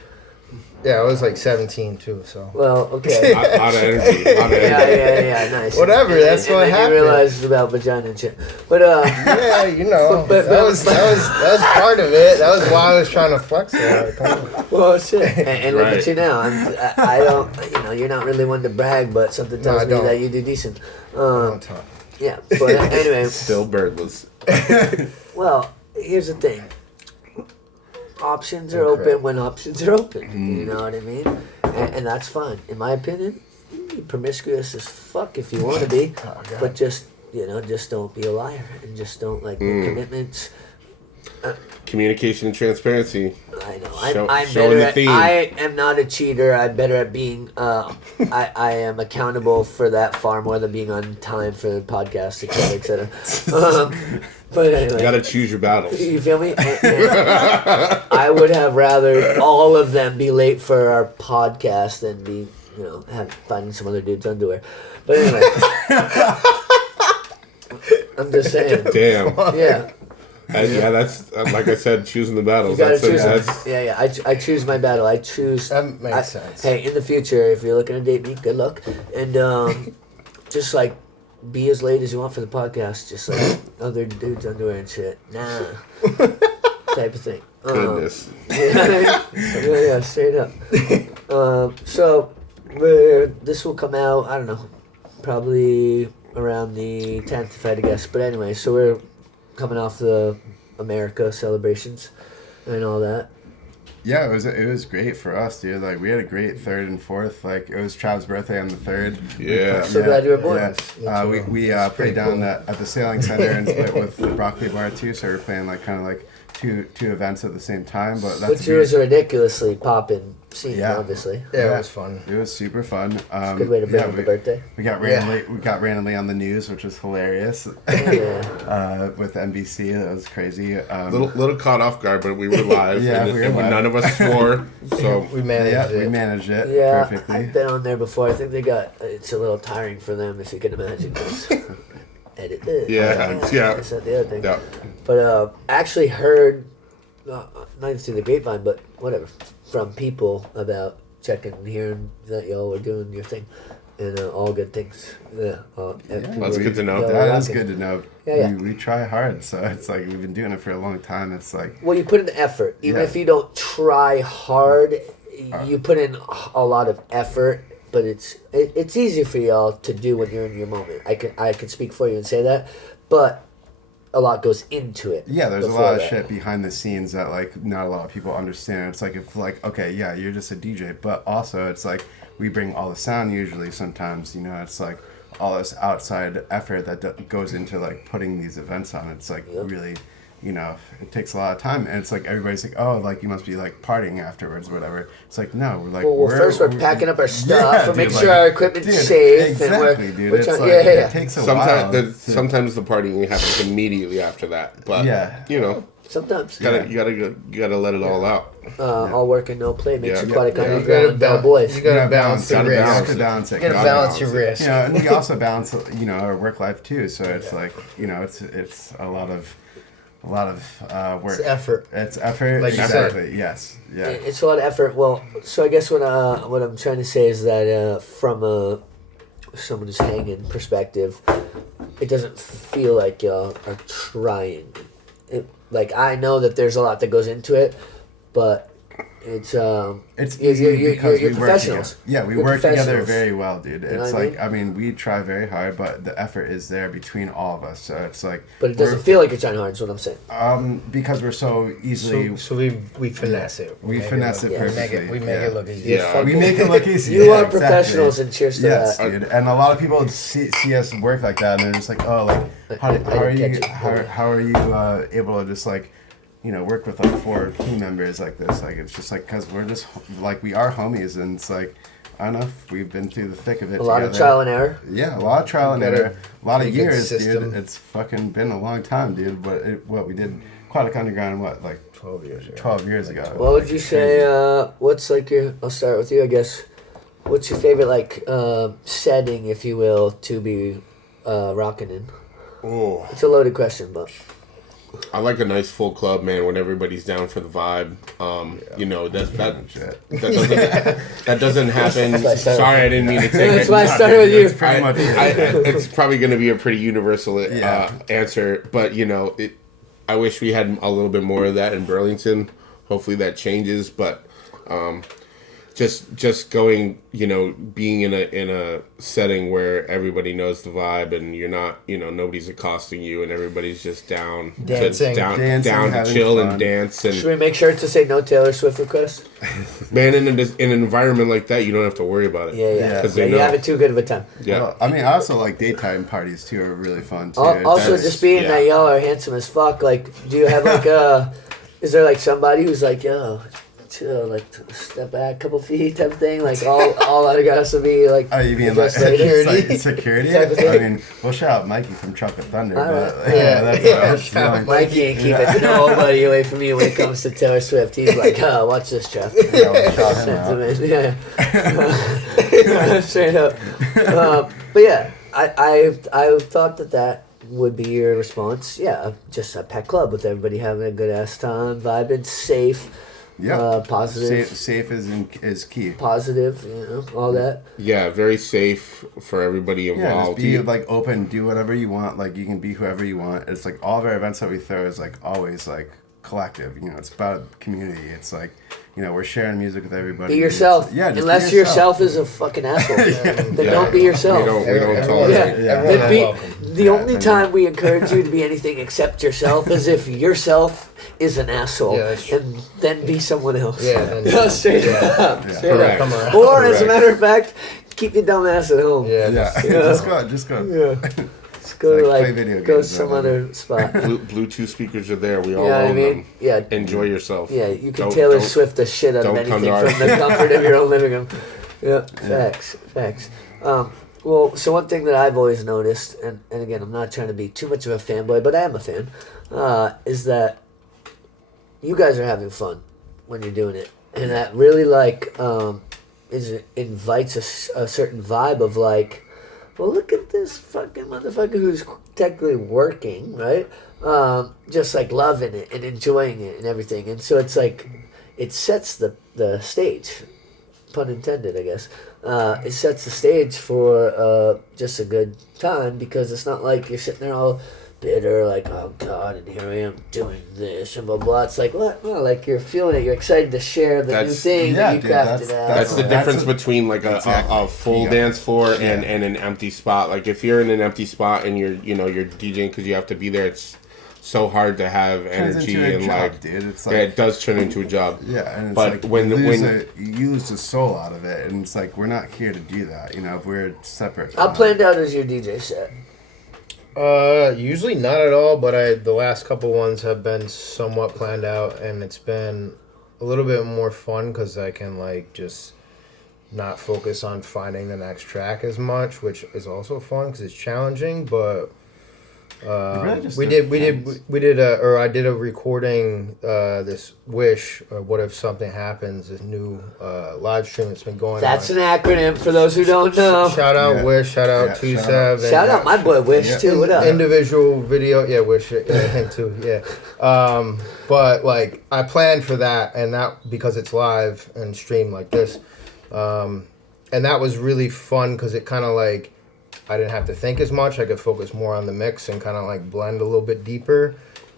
Yeah, I was like 17 too, so. Well, okay. Lot of energy. Yeah, nice. Whatever, that's what happened. You realized about vagina and shit, but yeah, you know, that was part of it. That was why I was trying to flex it. Well, shit, and look at you now. I don't, you know, you're not really one to brag, but something tells me that you do decent. Yeah, but anyway. Still birdless. Well, here's the thing. Options are open when options are open. You know what I mean? And that's fine. In my opinion, you can be promiscuous as fuck if you want to be, but just don't be a liar and just don't make commitments. Communication and transparency. I know. I'm better at. I am not a cheater. I'm better at being. I am accountable for that far more than being on time for the podcast, etc. But anyway, you gotta choose your battles. You feel me? And I would have rather all of them be late for our podcast than be, finding some other dude's underwear. But anyway, I'm just saying. Damn. Yeah. Yeah, that's like I said, choosing the battles. You gotta That's choose. Yeah. I choose my battle. I choose. That makes sense. Hey, in the future, if you're looking to date me, good luck, and just like be as late as you want for the podcast, just like other dudes' underwear and shit. Nah, type of thing. Goodness. Yeah, straight up. So this will come out. I don't know, probably around the 10th, if I had to guess. But anyway, so we're coming off the America celebrations and all that. Yeah, it was great for us, dude. Like we had a great 3rd and 4th. Like it was Trav's birthday on the 3rd. Yeah. So glad you were born. Yeah. We played down at the sailing center and split with the Broccoli Bar too. So we're playing like kind of like two events at the same time. But that's yours are ridiculously popping scene, obviously. Yeah, it was fun. It was super fun. It's a good way to bring up the birthday. We got randomly on the news, which was hilarious. With NBC, that was crazy. Little caught off guard, but we were live. and none of us swore, so we managed it. We managed it perfectly. I've been on there before. I think it's a little tiring for them, if you can imagine. Edit this. Yeah. That's not the other thing. Yeah. But I actually heard, not even through the grapevine, but whatever, from people about checking and hearing that y'all were doing your thing. And all good things. Yeah. That's good to know. That is good to know. Yeah. We try hard, so it's like we've been doing it for a long time. It's like, well, you put in the effort. Even if you don't try hard, you put in a lot of effort. But it's easier for y'all to do when you're in your moment. I can speak for you and say that, but a lot goes into it. Yeah, there's a lot of shit behind the scenes that like not a lot of people understand. It's like okay, yeah, you're just a DJ, but also it's like we bring all the sound usually. Sometimes it's like all this outside effort that goes into like putting these events on. It's like really. It takes a lot of time, and it's like everybody's like, oh, like you must be like partying afterwards or whatever. It's like, no, we're like, first we're packing up our stuff, making sure our equipment's safe. Exactly, and dude. It takes a while. Sometimes the partying happens immediately after that, but Sometimes. You gotta let it all out. All work and no play makes Yeah. Aquatic Yeah, you Underground, gotta no boys. You gotta balance the gotta risk. balance to it. balance it. You gotta Gotta balance your risk. You know, and we also balance, you know, our work life too. So it's like, you know, it's a lot of work. It's effort. It's effort. Like you said. Exactly. Yes. Yeah. It's a lot of effort. Well, so I guess what I'm trying to say is that from someone who's hanging perspective, it doesn't feel like y'all are trying. Like I know that there's a lot that goes into it, but it's easy because you're we work professionals. together. Yeah, we You're work together professionals. very well, dude. You know It's what I like mean? I mean, we try very hard, but the effort is there between all of us. So it's like, But it doesn't feel like you're trying hard. Is what I'm saying. because we're so easily So we finesse it. we make finesse it look- perfectly. We make it look easy. Yeah. We make it look easy. You Yeah, are exactly. professionals, and cheers to Yes, that. dude. And a lot of people see us work like that, and they're just like, oh, like how are didn't you catch it. how are you able to just like, you know, work with like 4 team members like this? Like it's just like because we're just like we are homies, and it's like I don't know if we've been through the thick of it. A lot of together. trial and error. Yeah, a lot of trial and Got a error, a lot of pretty good years, system. dude. It's fucking been a long time, dude. But what we did, Aquatic Underground, like 12 years ago. 12 years ago. What would Like, you it's say? crazy. What's like your? I'll start with you, I guess. What's your favorite like setting, if you will, to be rocking in? Oh, It's a loaded question, but I like a nice full club, man. When everybody's down for the vibe. You know that Shit. that doesn't happen. That's why I started Sorry, I didn't mean to take that's it. why I started with you. That's pretty much it. It's probably going to be a pretty universal Yeah. answer, but you know, I wish we had a little bit more of that in Burlington. Hopefully that changes, but just going, you know, being in a setting where everybody knows the vibe and you're not, you know, nobody's accosting you and everybody's just down Dancing. down Dancing, to having chill fun. and dance and should we make sure to say no Taylor Swift request? man, in an environment like that, you don't have to worry about it. Yeah. 'Cause Yeah, they you know. have it too good of a time. Yeah. Well, I mean, I also like daytime parties too. Are really fun too. Also, That's- just being yeah. that y'all are handsome as fuck. Like, do you have like is there like somebody who's like, yo, chill, like step back a couple feet type of thing? Like all other guys will be like. Oh, you mean like just ladies? security? Type of I thing. mean, we'll shout out Mikey from Truck of Thunder, Alright. but that's shout out Mikey ain't keeping nobody away from you when it comes to Taylor Swift. He's like, oh, watch this, Jeff. Yeah, we'll shout him out. Sentiment, yeah. Straight up. But yeah, I thought that would be your response. Yeah, just a pet club with everybody having a good ass time, vibing, safe, Yeah, positive, safe is key. positive, you know, all that. Yeah, very safe for everybody Yeah, just involved. be like open, do whatever you want. Like you can be whoever you want. It's like all of our events that we throw is like always like collective. You know, it's about community. It's like, you know, we're sharing music with everybody. Be yourself. It's- yeah, just Unless be yourself is a fucking asshole. Then don't be yourself. We don't Everyone- tolerate. Yeah. Everyone Then is welcome. the only time we encourage you to be anything except yourself is if yourself is an asshole, Yeah, that's true. and then be someone else. Yeah, then- Yeah, straight yeah. up. Yeah. Straight Correct. Come up. on. Or as a Correct. matter of fact, keep your dumb ass at home. Yeah. Yeah, Yeah. just go. Yeah. Just go to Like, play like video go games, some whatever. other spot. Bluetooth speakers are there. We You all know what I own mean? them. Yeah. Enjoy yourself. Yeah, you can Don't- Taylor don't- Swift the shit out of don't come anything to our- from the comfort of your own living room. Yeah, facts. Well, so one thing that I've always noticed, and again, I'm not trying to be too much of a fanboy, but I am a fan, is that you guys are having fun when you're doing it, and that really invites a certain vibe of like, well, look at this fucking motherfucker who's technically working, right? Just like loving it and enjoying it and everything, and so it's like it sets the stage, pun intended, I guess. It sets the stage for just a good time because it's not like you're sitting there all bitter, like, oh God, and here I am doing this and blah blah. It's like what? Well, like you're feeling it. You're excited to share the new That's- thing yeah, that you dude, crafted that's- out. That's the That's difference a- between like Exactly. a full Yeah. dance floor and an empty spot. Like if you're in an empty spot and you're DJing because you have to be there, it's so hard to have Turns energy into a and job, like dude. It's yeah, like it does turn into a job. yeah, and it's But like when- you lose the soul out of it, and it's like we're not here to do that. You know, if we're separate. How planned out is your DJ set? Usually not at all, but the last couple ones have been somewhat planned out, and it's been a little bit more fun because I can like just not focus on finding the next track as much, which is also fun because it's challenging. But really just we did a recording this Wish or What If Something Happens, this new live stream that's been going That's on. an acronym for those who don't know. Shout out Wish, shout out 27. Shout out my boy Wish too. What up? Individual video, yeah, Wish, him too, yeah. But like I planned for that, and that because it's live and streamed like this, and that was really fun because it kind of like I didn't have to think as much. I could focus more on the mix and kind of like blend a little bit deeper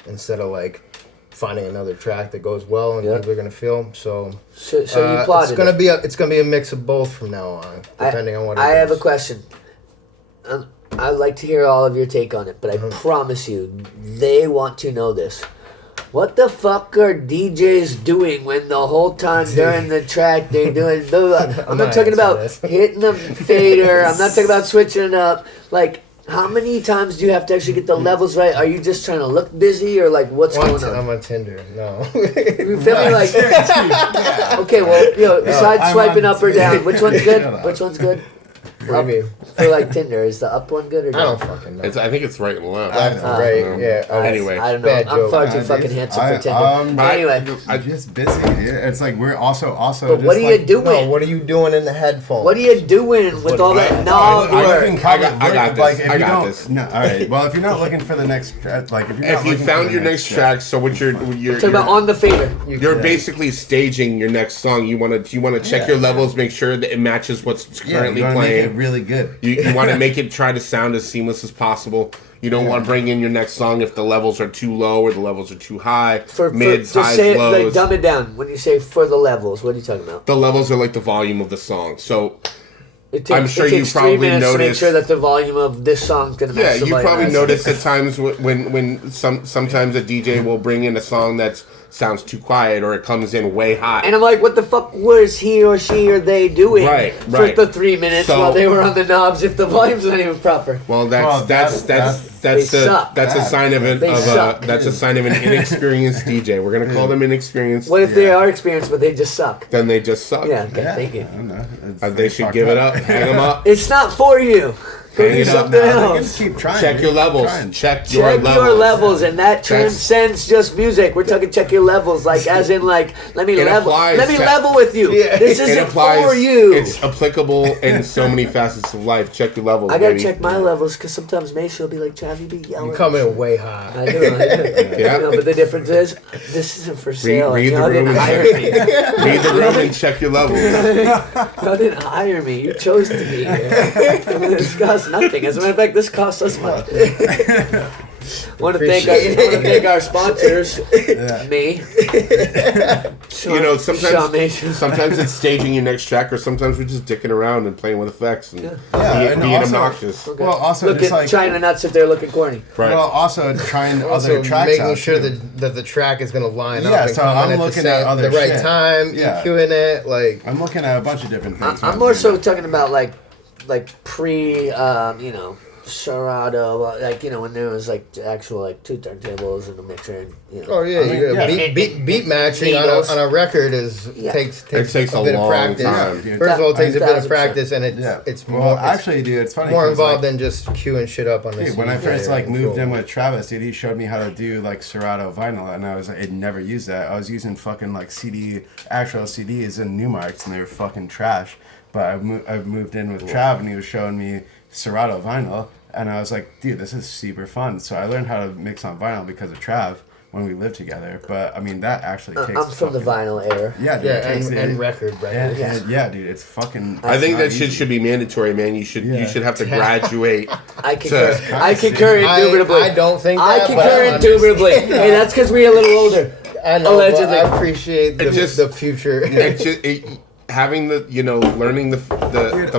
instead of like finding another track that goes well and people are gonna feel. So you plotted it's gonna be a mix of both from now on, depending on what. I have a question. I'd like to hear all of your take on it, but I promise you, they want to know this. What the fuck are DJs doing when the whole time during the track they're doing... I'm not talking about hitting the fader. I'm not talking about switching it up. Like, how many times do you have to actually get the levels right? Are you just trying to look busy or like what's going on? I'm on Tinder. No. You feel me? Like, okay, well, besides swiping up or down, which one's good? Which one's good? What do you mean? For like Tinder, is the up one good or down? I don't fucking know. I think it's right and left. Right, yeah. Anyway. I don't know. Bad I'm joke. far too fucking handsome for Tinder. Anyway. I'm just busy. It's like we're also. But just what are you like, doing? No, what are you doing in the headphones? What are you doing with all that knob work? I got this. Like, if I you got don't, this. No, all right. Well, if you're not looking for the next, like, If you found your next track, so what you're Talk about on the fader. You're basically staging your next song. You want to check your levels, make sure that it matches what's currently playing. Make it really good. You want to make it try to sound as seamless as possible. You don't want to bring in your next song if the levels are too low or the levels are too high. Mids, highs, say lows. it, like, dumb it down. When you say for the levels, what are you talking about? The levels are like the volume of the song. So I'm sure you probably 3 minutes to make sure that the volume of this song's gonna match. Yeah, you probably notice at times when sometimes a DJ will bring in a song that sounds too quiet or it comes in way high. And I'm like, what the fuck was he or she or they doing for the 3 minutes while they were on the knobs if the volume's not even proper? Well, that's a sign of an inexperienced DJ. We're gonna call them inexperienced. What if they are experienced but they just suck? Then they just suck. Yeah, thank you. They should give it up. Hang them up. It's not for you. Go do something else. Keep trying. Check your levels. Check your levels, and that transcends just music. We're talking check your levels, like as in like let me level with you. Yeah. This isn't for you. It's applicable in so many facets of life. Check your levels. I gotta check my levels because sometimes Mace will be like, "Trav, you be yelling." You come in way high. I do. Yeah. But the difference is this isn't for sale. Read the room. Read the room and check your levels. Y'all didn't hire me. You chose to be here. This costs nothing. As a matter of fact, this costs us money. Want to thank our sponsors. Me. Sometimes it's staging your next track, or sometimes we're just dicking around and playing with effects and being obnoxious. Okay. Well, also trying to not sit there looking corny. Right. Well, also trying other tracks making sure that the track is going to line up. Yeah, so I'm looking at other the right time. Yeah, EQing it. Like I'm looking at a bunch of different things. I'm more so talking about like pre, Serato, like when there was like actual like two turntables and a mixer, and Oh yeah, beat matching on a record takes a bit of practice. First of all, it takes a bit of practice, and it's more. Actually, dude, it's funny. More involved than just queuing shit up on the CD. When I first moved in with Travis, dude, he showed me how to do like Serato vinyl, and I was I'd never used that. I was using fucking like actual CDs and Newmarks, and they were fucking trash. But I moved in with Trav, and he was showing me Serato vinyl, and I was like, dude, this is super fun. So I learned how to mix on vinyl because of Trav when we lived together. But I mean, that actually takes. I'm from the vinyl era. Yeah, dude, and record. Yeah, dude, it's fucking. I think that shit should be mandatory, man. You should have to graduate. I concur indubitably. I don't think that, I concur indubitably. Hey, that's because we're a little older. I know, allegedly. I appreciate the future. Having learning the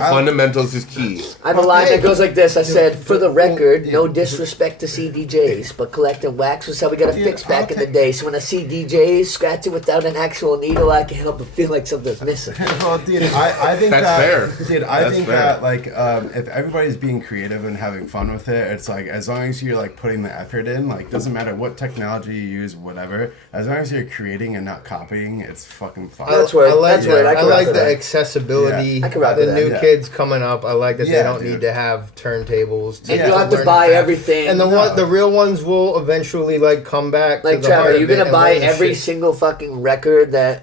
fundamentals is key. I have a line that goes like this. I said, for the record, no disrespect to CDJs, but collecting wax was how we got a fix back in the day. So when I see DJs scratch it without an actual needle, I can't help but feel like something's missing. Well, dude, I think that's fair. Dude, I think that if everybody's being creative and having fun with it, it's like as long as you're putting the effort in, doesn't matter what technology you use, whatever. As long as you're creating and not copying, it's fucking fun. That's where I like the accessibility. I can rock of the that. new kids coming up, I like that they Yeah, don't dude. need to have turntables. And you don't have to learn buy craft. everything. And the real ones will eventually like come back. Like to the Trevor, heart are you of it gonna and buy learn the every shit. single fucking record that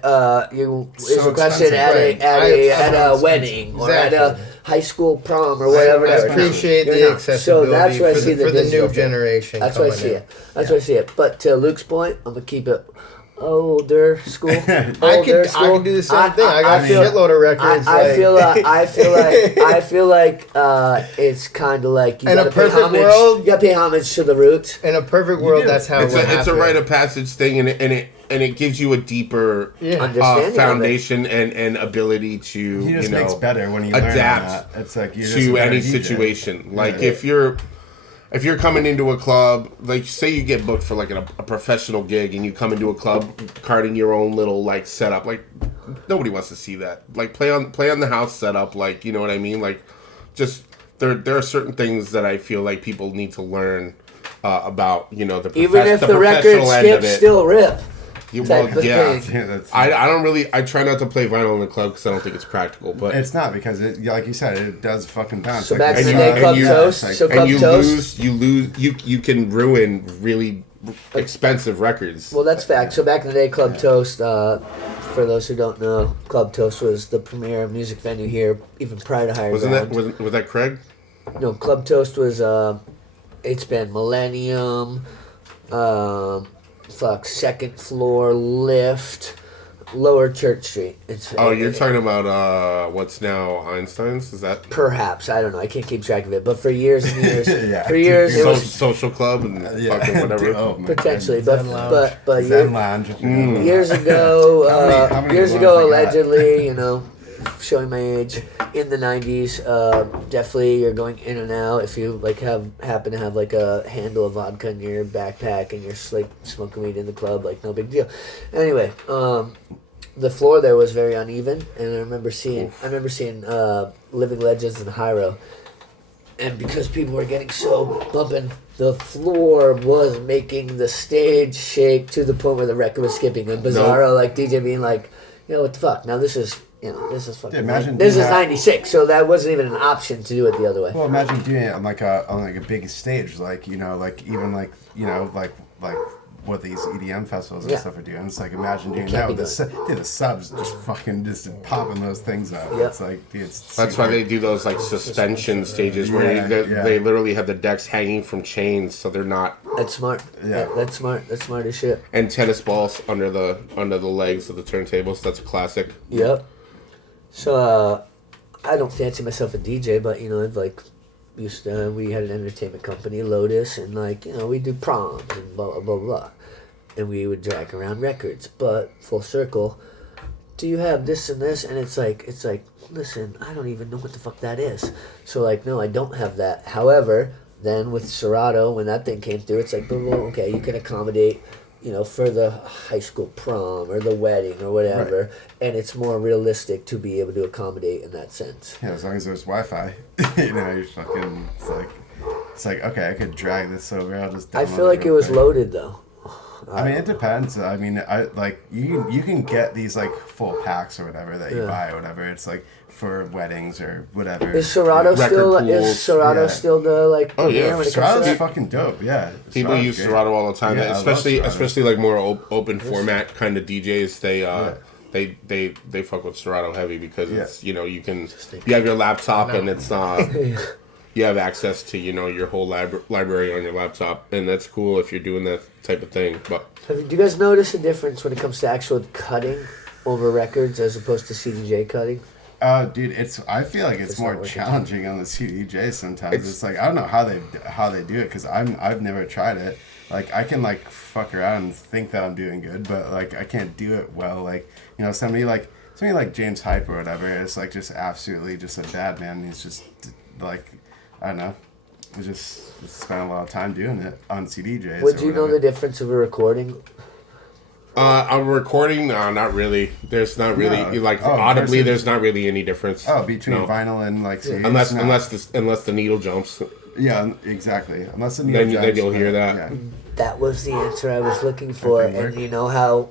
is So requested expensive. at a Right. wedding or at a Exactly. high school prom or whatever? I appreciate You're the not. accessibility So that's where I see the for the digital new thing. generation. That's where I coming see in. it. That's where I see it. But to Luke's point, I'm gonna keep it older school. I could do the same thing. I got a feel- shitload of records. I feel like it's kind of like you In a gotta pay perfect homage. world- You gotta pay homage to the roots. in a perfect world, that's how It's it would a happen. rite of passage thing, and it gives you a deeper Yeah. Understanding of it. foundation and ability to He just you know makes better when you adapt learn that. It's like you're just a to better any DJ. situation. Like Yeah. if you're coming into a club, like say you get booked for like a professional gig, and you come into a club carting your own little like setup, like nobody wants to see that. Like play on the house setup, like you know what I mean. Like just there are certain things that I feel like people need to learn about. You know the Even if the record professional end of skips, it. still rip. You, type well, of yeah. thing. Yeah, that's- I don't really. I try not to play vinyl in the club because I don't think it's practical. But It's not because like you said, it does fucking bounce. So like back in this, the day, and Club you- Toast. like- So Club and you Toast. lose. You can ruin really expensive records. Well, that's fact. So back in the day, Club Toast, for those who don't know, Club Toast was the premier music venue here, even prior to Higher Wasn't that Ground. was that Craig? No, Club Toast was it's been Millennium, Second Floor, Lift, Lower Church Street. Oh, you're talking about what's now Einstein's? Is that Perhaps, I don't know. I can't keep track of it, but for years and years, Yeah. for years it was social club and fucking whatever? Oh, my potentially, goodness. but Zen Lounge. If you know. years ago, How many years ones ago, they got? allegedly, showing my age, in the '90s, definitely you're going in and out. If you like happen to have like a handle of vodka in your backpack and you're like smoking weed in the club, like no big deal. Anyway, the floor there was very uneven, and I remember seeing Living Legends and Hyro. And because people were getting so bumping, the floor was making the stage shake to the point where the record was skipping. And Bizarro, like DJ being like, what the fuck? Now this is fucking. Yeah, imagine this doing is that. '96, so that wasn't even an option to do it the other way. Well, imagine doing it on like a big stage, like what these EDM festivals and Yeah. stuff are doing. It's like imagine doing can't that be with the subs just fucking just popping those things up. Yeah. It's like dude, it's That's why they do those like suspension stages where Yeah, they yeah. literally have the decks hanging from chains, so they're not. That's smart. Yeah. That's smart. That's smart as shit. And tennis balls under the legs of the turntables. That's a classic. Yep. So I don't fancy myself a DJ, but I've like used to. We had an entertainment company, Lotus, and we do proms and blah blah blah blah, and we would drag around records. But full circle, do you have this and this? And it's like listen, I don't even know what the fuck that is. So no, I don't have that. However, then with Serato, when that thing came through, it's like boom, boom, okay, you can accommodate. For the high school prom or the wedding or whatever, Right. and it's more realistic to be able to accommodate in that sense. Yeah, as long as there's Wi-Fi, you're fucking. It's like okay, I could drag this over. I'll just. I download feel like it real was quick. loaded though. I mean, it depends. I mean, I like you can get these like full packs or whatever that you Yeah. buy or whatever. It's like for weddings or whatever. Is Serato Record still pools, is Serato yeah. still the Oh, yeah, premier when it comes to Serato's that? fucking dope. Yeah, People Serato's use great. Serato all the time, Yeah, I love especially Serato. like more open format kind of DJs. They fuck with Serato heavy because it's you have your laptop and it's you have access to your whole library on your laptop, and that's cool if you're doing that type of thing. But Do you guys notice a difference when it comes to actual cutting over records as opposed to CDJ cutting? Dude, I feel like it's It's more not working. challenging on the CDJ sometimes. It's like I don't know how they do it because I've never tried it. Like I can like fuck around and think that I'm doing good, but like I can't do it well. Like somebody like James Hype or whatever is like just absolutely just a bad man. He's just like I don't know. We just spent a lot of time doing it on CDJs. Would or you know whatever. the difference of a recording? I'm recording. No, not really. There's not really No. audibly. versus- There's not really any difference. Oh, between No. vinyl and like CDs? Unless No. unless the needle jumps, Yeah, exactly. Unless the Then needle you'll jumps, hear that. Yeah. That was the answer I was looking for, Okay, and work. you know how,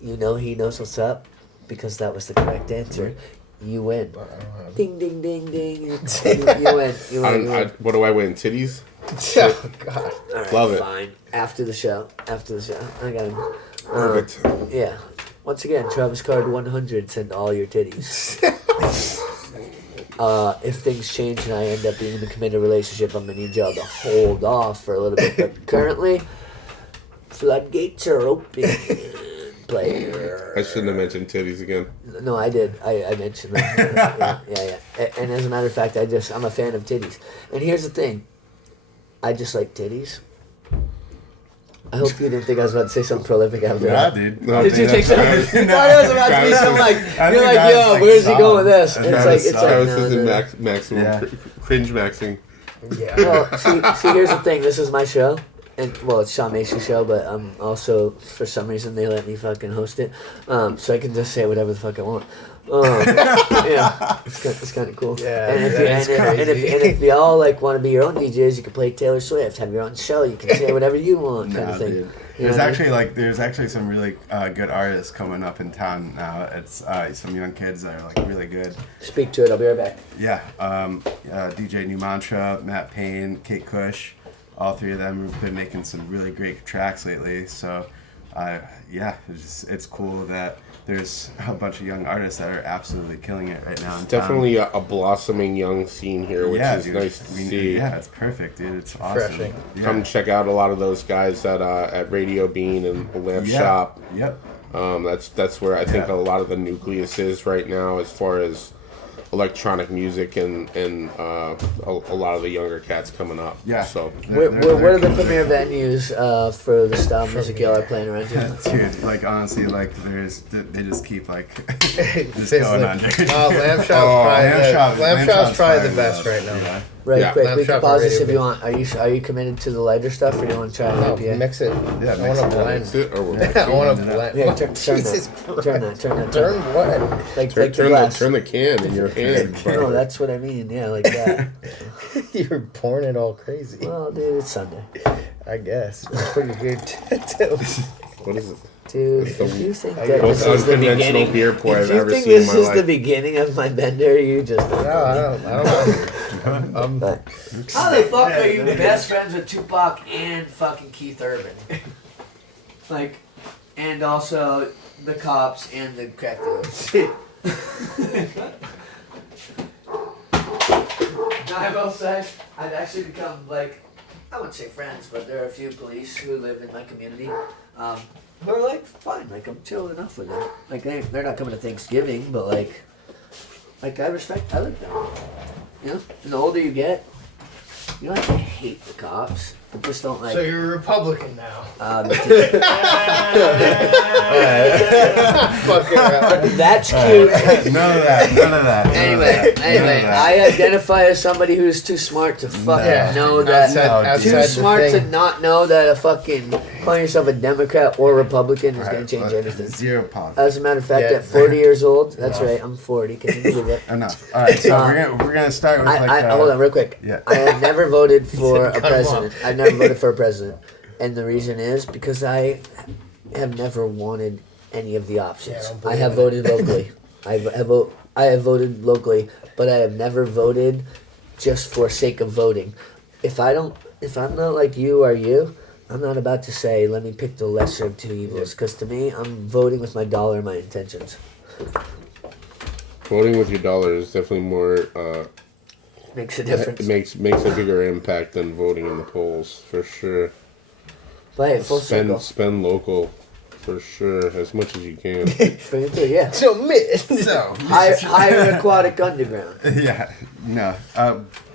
he knows what's up, because that was the correct answer. you win. But I don't have. Ding, ding, ding, ding. You win. You win. What do I win? Titties? Oh God. All right, Love it. fine. After the show. I got him. Perfect. Yeah. Once again, Travis Card 100. Send all your titties. If things change and I end up being in a committed relationship, I'm gonna need y'all to hold off for a little bit. But currently, floodgates are open. Player. I shouldn't have mentioned titties again. No, I did. I mentioned that. Yeah. And as a matter of fact, I'm a fan of titties. And here's the thing. I just like titties. I hope you didn't think I was about to say something prolific after Yeah, that. dude. No, Did you think so? You thought it was about to be something like, I you're think like, that's yo, like where's he solid. going with this? And That it's is like, solid. Travis no, is in no. maximum Yeah. cringe maxing. Yeah. Well, see, here's the thing. This is my show. And, well, it's Sean Macy's show, but also, for some reason, they let me fucking host it. So I can just say whatever the fuck I want. Yeah, it's kind of cool. Yeah, and if y'all like want to be your own DJs, you can play Taylor Swift, have your own show, you can say whatever you want, kind Nah, of thing. dude. You know what I mean? There's actually some really good artists coming up in town now. It's some young kids that are like really good. Speak to it. I'll be right back. Yeah, DJ New Mantra, Matt Payne, Kate Kush, all three of them have been making some really great tracks lately. So, yeah, it's cool that there's a bunch of young artists that are absolutely killing it right now in town. Definitely a blossoming young scene here, which is dude. nice to see. Yeah, it's perfect, dude. It's awesome. Refreshing. Yeah. Come check out a lot of those guys at Radio Bean and the Lamp Shop. Yep. That's where I think Yeah. a lot of the nucleus is right now, as far as electronic music and a lot of the younger cats coming up. Yeah. So What are the premier venues for the style of music y'all are playing around here? Dude, like honestly, like they just keep like just Sizzling. going on, dude. Lamp Shop's Lamp probably Shop's the best right now. Yeah. Right, Yeah. quick, Lamp we can Shop pause and this if Radio you want. Are you committed to the lighter stuff, or do you want to try an No, IPA? mix it. Yeah, I mix want it. to blend. that's it. Or we're I want to Yeah. blend. Yeah, turn Jesus that. Turn that. Turn what? Like turn the the glass. turn the can in your hand. No, that's what I mean. Yeah, like that. You're pouring it all crazy. Well, dude, it's Sunday. I guess. It's pretty good too. What is it? Dude, It's the if you think most that this is the unconventional beginning, beer pour if I've you ever think seen in this my is the life. beginning of my bender, you just No, I don't know. But how the fuck are you best friends with Tupac and fucking Keith Urban? Like, and also the cops and the crack dealers. Now, I will say, I've actually become like, I wouldn't say friends, but there are a few police who live in my community who are like fine. Like, I'm chill enough with them. Like, they're not coming to Thanksgiving, but like I like them. You know? And the older you get, you don't have to hate the cops. But just don't like. So you're a Republican now. That's cute. None of that. Anyway, I identify as somebody who's too smart to fucking know that. Outside Too the smart to thing. not know that a fucking calling yourself a Democrat or Republican is going to change everything. Zero pop. As a matter of fact, Yeah. at 40 years old, that's right, I'm 40. Can you believe it? Enough. All right, so we're gonna start with like. Hold on, real quick. Yeah. I have never voted for a Cut him president. off. I've never voted for a president, and the reason is because I have never wanted any of the options. Yeah, I don't I believe have it. voted locally. I have voted locally, but I have never voted just for sake of voting. If I'm not like you or you, I'm not about to say, let me pick the lesser of two evils, because to me, I'm voting with my dollar and my intentions. Voting with your dollar is definitely more. Makes a difference. It makes a bigger impact than voting in the polls for sure. But hey, full circle. Spend local for sure as much as you can. Bring it through, yeah. So Mitch. So. Hire Aquatic Underground. Yeah. No.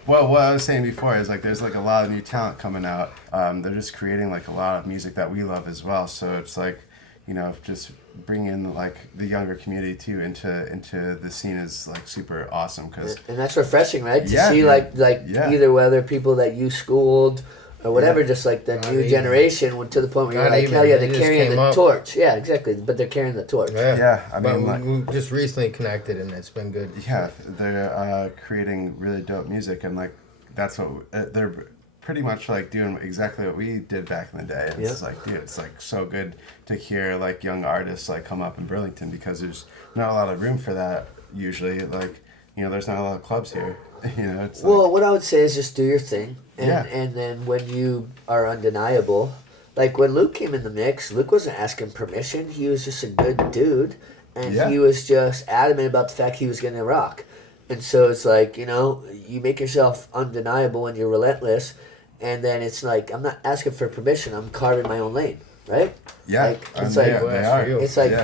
Well, what I was saying before is like there's like a lot of new talent coming out. They're just creating like a lot of music that we love as well. So it's like, you know, just bring in like the younger community too into the scene is like super awesome because And that's refreshing, right? To Yeah, see dude. like Yeah. either whether people that you schooled or whatever, Yeah. just like the Not new even. generation to the point where you're Not like, even. hell yeah, They they're just carrying came the up. torch. Yeah, exactly. But they're carrying the torch. Yeah, I But mean, like, we just recently connected and it's been good. yeah, they're creating really dope music and like that's what they're pretty much like doing exactly what we did back in the day. And it's just like, dude, it's like so good to hear like young artists like come up in Burlington because there's not a lot of room for that, usually, like, you know, there's not a lot of clubs here. You know, it's Well, like, what I would say is just do your thing, and Yeah. and then when you are undeniable, like when Luke came in the mix, Luke wasn't asking permission. He was just a good dude, and Yeah. he was just adamant about the fact he was going to rock. And so it's like, you know, you make yourself undeniable and you're relentless, and then it's like, I'm not asking for permission. I'm carving my own lane, right? yeah, like, and it's they, like- they Well, are. for you. It's like Yeah.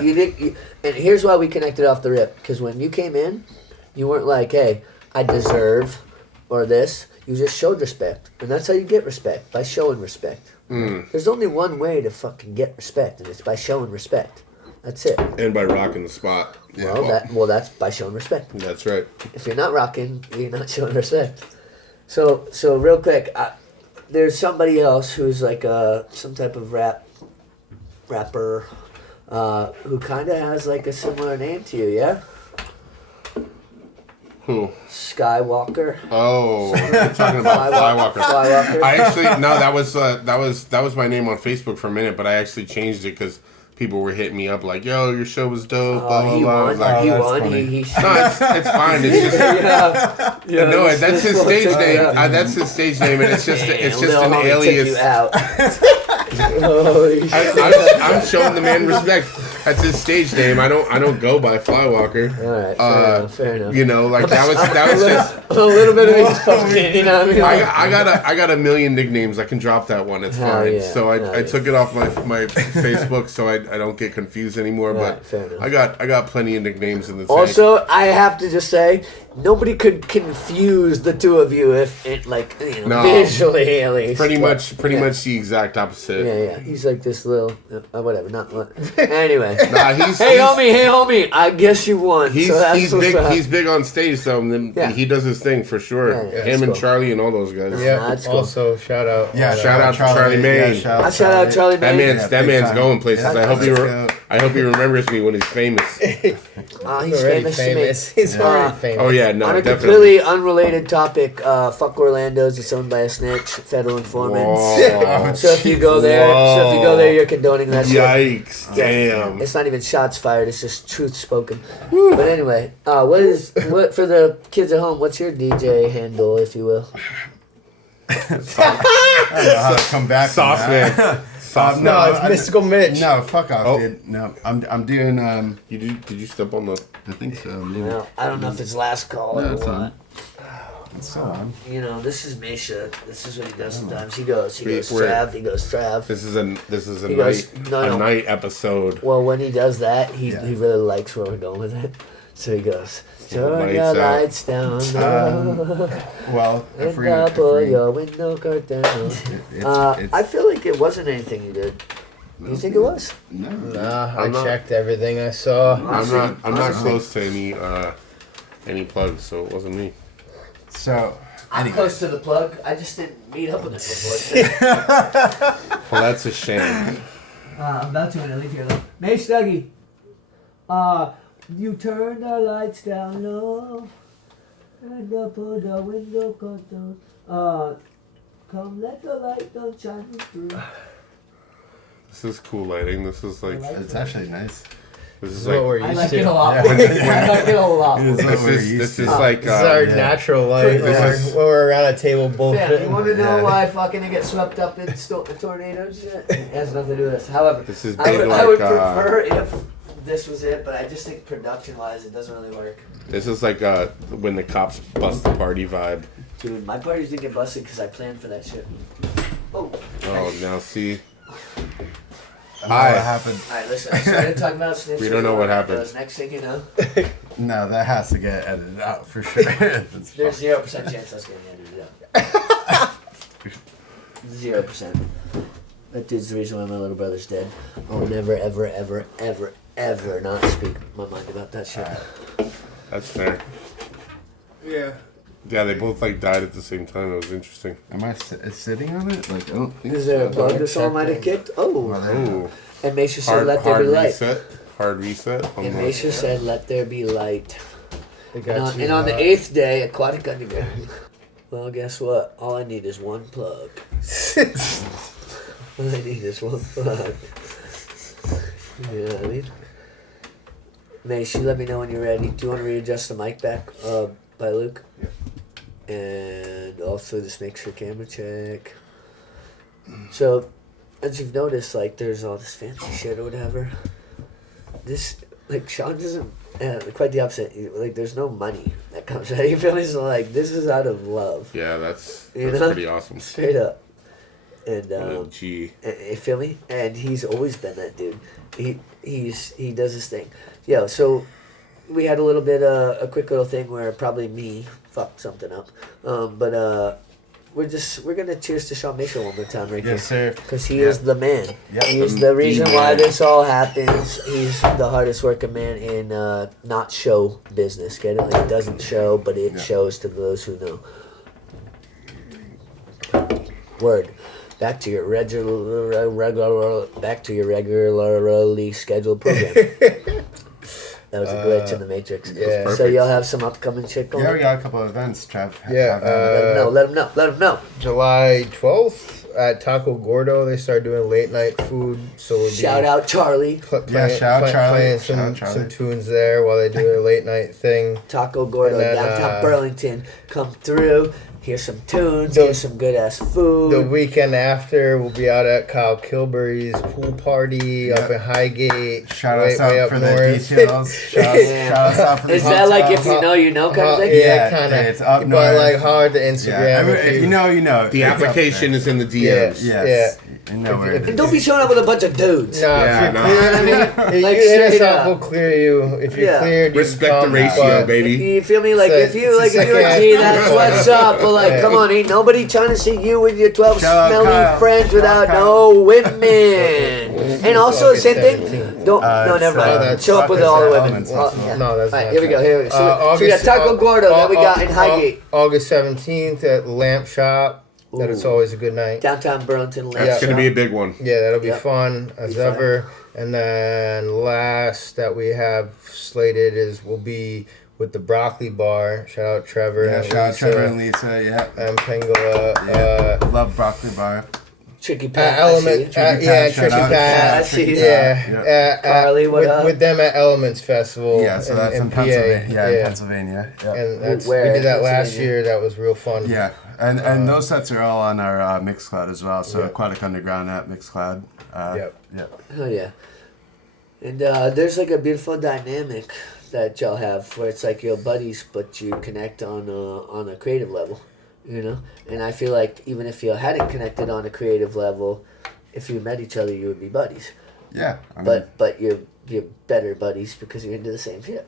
and here's why we connected off the rip. Because when you came in, you weren't like, "Hey, I deserve," or this. You just showed respect, and that's how you get respect, by showing respect. There's only one way to fucking get respect, and it's by showing respect. That's it. And by rocking the spot. Well, that's by showing respect. That's right. If you're not rocking, you're not showing respect. So real quick, there's somebody else who's like some type of rapper, who kind of has like a similar name to you, yeah? Who? Skywalker. Oh, you're talking about Flywalker. Flywalker. I actually no, that was my name on Facebook for a minute, but I actually changed it because people were hitting me up like, "Yo, your show was dope." Blah blah He blah. I won. was like, He that's won. funny. He no, it's fine. It's just yeah. no, that's his stage name. Yeah. That's his stage name, and it's just Damn, an little homie took alias. you out. Holy shit. I'm showing the man respect. That's his stage name. I don't go by Flywalker. All right, fair enough. You know, like that was just. A little bit of each fucking, you know what I mean? I got a million nicknames. I can drop that one. It's Hell fine. yeah, So hell I yeah. took it off my Facebook so I don't get confused anymore. Right, fair But enough. I got plenty of nicknames in the tank. Also, I have to just say, nobody could confuse the two of you if it, like, you know, No. visually at least. pretty But, much the exact opposite. Yeah. He's like this little, whatever. Not what. Anyway. Nah, Hey homie, I guess you won. He's so that's he's what's big. up. He's big on stage, so then Yeah. he does his thing for sure. Yeah, Him that's and cool. Charlie and all those guys. Yeah. That's cool. Also, shout out. Yeah, Shout out to Charlie Yeah, Maine. shout I shout out Charlie That Maine. man's big time. going places. Yeah, I hope he let's go. I hope he remembers me when he's famous. He's already famous. He's Yeah. already famous. Oh yeah, no, On a definitely. completely unrelated topic, fuck Orlando's. It's owned by a snitch, federal informant. Whoa. So if you go there, you're condoning that shit. Yikes! Damn. It's not even shots fired. It's just truth spoken. But anyway, what for the kids at home? What's your DJ handle, if you will? I don't know how to come back. from Sauce that. man. Sauce No, man. it's Mystical Mitch. No, fuck off, Oh. dude. No, I'm doing Did you step on the? I think so. Maybe. No, I don't know if it's last call No, or it's what. on. It's so on. You know, this is Misha. This is what he does sometimes. He goes We're- Trav. He goes Trav. This is a He night goes, no. night episode. Well, when he does that, he Yeah. really likes where we're going with it. So he goes, turn Lights your out. lights down low, Well, if we're and gonna, pull your window curtain. it's, I feel like it wasn't anything you did. You think it was? no. Nah, I I'm not- checked everything I saw. I'm not close to any plugs, so it wasn't me. So, I'm anyway. close to the plug. I just didn't meet up with him before. Well, that's a shame. I'm about to when I leave here though. Mace Dougie. You turn the lights down low and pull the window curtain. Come let the light don't shine through. This is cool lighting. This is like It's actually nice. this This is is what we're like used I like to. it a lot. Yeah. I like it a lot. It's what we're this used is to. like This is our yeah. natural light. This When is- we're around a table Fam, bullshit. you want to know Yeah. why fucking it gets swept up in tornadoes? Shit? It has nothing to do with this. However, This is I big would, like I would prefer if this was it, but I just think production-wise, it doesn't really work. this is like when the cops bust the party vibe. Dude, my parties didn't get busted because I planned for that shit. Oh. Oh, now see. I don't know Hi. what happened. Alright, listen, I started talking about snitches. We don't know what happened. Next thing you know, No, that has to get edited out for sure. It's there's 0% chance that's getting edited out. 0%. That dude's the reason why my little brother's dead. I'll never, ever, ever, ever, ever not speak my mind about that shit. That's fair. Yeah. Yeah, they both like died at the same time. It was interesting. Am I sitting on it? Like, I don't think Is there a so. plug that someone might have kicked? Oh. Well, there you go. Ooh, And Misha said, let there hard be light. reset. Hard reset. On And the- Misha said, let there be light. They And got on, you and on the hot. 8th day, Aquatic Underground. Well, guess what? All I need is one plug. All I need is one plug. You know what I mean? Mace, you let me know when you're ready. Do you want to readjust the mic back by Luke? Yeah. And also just make sure camera check. So, as you've noticed, like, there's all this fancy shit or whatever. This, like, Sean doesn't, quite the opposite. Like, there's no money that comes out. You feel me? So, like, this is out of love. Yeah, that's You know? pretty awesome. Straight up. And, Gee. you feel me? And he's always been that dude. He does his thing. Yo, so we had a little bit a quick little thing where probably me fucked something up. But we're gonna cheers to Sean Mason one more time right here. Yes, sir. Because he is the man. Yep. He is the reason why this all happens. He's the hardest working man in not show business. Get it? Like, it doesn't show, but it shows to those who know. Word. Back to your regularly scheduled program. That was a glitch in the Matrix. Yeah. So y'all have some upcoming shit going? Yeah, we got a couple of events, Trav. Yeah, Let them know. July 12th at Taco Gordo, they start doing late night food. So we'll Shout out Charlie. Shout out Charlie. Playing Shout out Charlie. some tunes there while they do their late night thing. Taco Gordo, And then, downtown Burlington. Come through. Here's some tunes. Here's some good ass food. The weekend after, we'll be out at Kyle Kilbury's pool party up in Highgate. Shout way us out up for north. the details. Shout us out for the Is that like hotel. if you know, you know kind of thing? Yeah, kind Yeah, of. it's up but north. like hard to Instagram. If you know, you know. The It's up application there. is in the Yeah. DMs. Yes. You know where it And is. don't be showing up with a bunch of dudes. Nah, Yeah, if no. you're You know what I mean? clear, Like, you hit us straight up, up. we'll clear you. If you're Yeah. cleared, you Respect come, the ratio, but- baby. You feel me? Like It's if you're a sick G, ass that's people. what's up. But like, Yeah. come on, ain't nobody trying to see you with your 12 Shout out smelly Kyle. friends Shout without out no women. And also, August same thing. 17th. Don't no, it's, never mind. that's- Show up with all the women. Elements Festival. No, that's All right, not here we go. that. Here we go. So we got Taco Gordo that we got in Highgate, August 17th at Lamp Shop. That it's Ooh. always a good night. downtown Burlington. That's Lamp going to Shop. be a big one. Yeah, that'll be Yep. fun as Be fun. ever. And then last that we have slated will be with the Broccoli Bar. Shout out Trevor Yeah, and shout out Lisa Trevor and Lisa. Yeah. and Pengola. Yeah. Love Broccoli Bar. Tricky Pat. Element, Tricky yeah, Pat, Tricky shout out. Yeah, I Pat. see. Yeah, Carly, what up? with them at Elements Festival. Yeah, so that's in PA. Pennsylvania. Yeah, in Pennsylvania. Yeah. And that's, Where we in did that last Pennsylvania? year. That was real fun. Yeah, and those sets are all on our Mixcloud as well. So Yeah. Aquatic Underground at Mixcloud. Yep. Yep. Oh yeah. And there's like a beautiful dynamic that y'all have where it's like you're buddies, but you connect on a creative level, you know. And I feel like even if you hadn't connected on a creative level, if you met each other, you would be buddies. Yeah. I mean, But you're better buddies because you're into the same shit.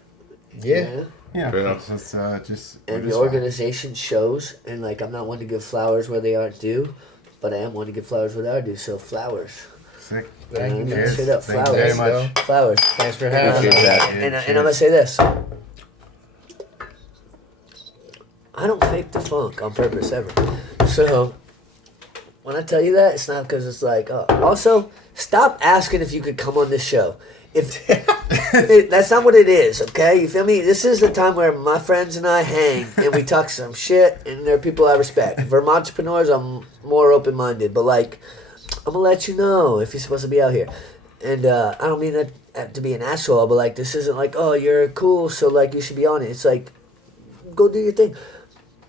Yeah. You know? yeah, Yeah. it's just we're And just the organization shows, and like I'm not one to give flowers where they aren't due, but I am one to give flowers where they are due. So flowers. sick. Thank you, man. Cheers. Straight up, Thank you very flowers. much. Flowers. Thanks for having Appreciate us. that. And I'm gonna say this. I don't fake the funk on purpose ever. So when I tell you that, it's not because it's like. Also, stop asking if you could come on this show. If that's not what it is, okay? You feel me? This is the time where my friends and I hang and we talk some shit, and there are people I respect. For entrepreneurs, I'm more open minded, but like, I'm gonna let you know if you're supposed to be out here. And I don't mean that to be an asshole, but like, this isn't like, oh, you're cool, so like you should be on it. It's like, go do your thing.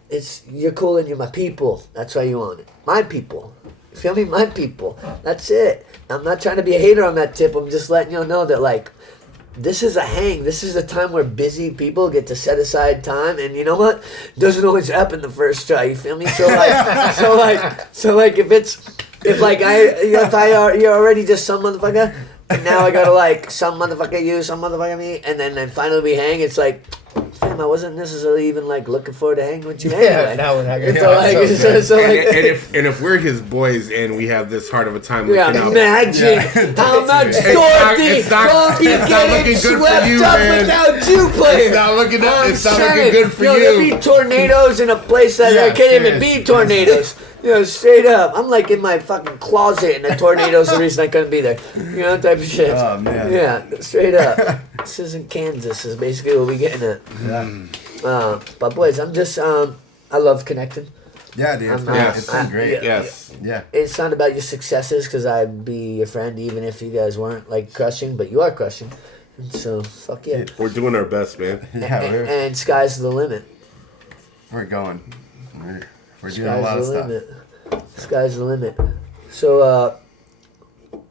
It's you're cool and you're my people. That's why you on it. My people. You feel me? My people. That's it. I'm not trying to be a hater on that tip. I'm just letting you know that like, this is a hang. This is a time where busy people get to set aside time, and you know what? Doesn't always happen the first try. You feel me? So like, so like, if you're already just some motherfucker, and now I gotta like some motherfucker you, some motherfucker me, and then finally we hang. It's like, fam, I wasn't necessarily even like looking forward to hang with you anyway. Yeah, now we're not gonna So like, And if we're his boys and we have this hard of a time yeah, looking out, imagine how much Dorothy it's not will be looking getting good for swept you, up man. without you playing. It's not looking up. I'm It's not saying, looking good for there'll you. be tornadoes in a place that Yeah, there can't even serious. be tornadoes. You know, straight up. I'm like in my fucking closet, and the tornado's the reason I couldn't be there. You know, type of shit. Oh, man. Yeah, straight up. This isn't Kansas. Is basically what we getting at. Yeah. But boys, I'm just I love connecting. Yeah, dude. It's I'm been, not- it's been great. Yes. Yeah. It's not about your successes, because I'd be your friend even if you guys weren't like crushing, but you are crushing. And so, fuck yeah. We're doing our best, man. Yeah, And sky's the limit. we're going. We're doing Sky's a lot of the stuff. limit. Sky's the limit. So,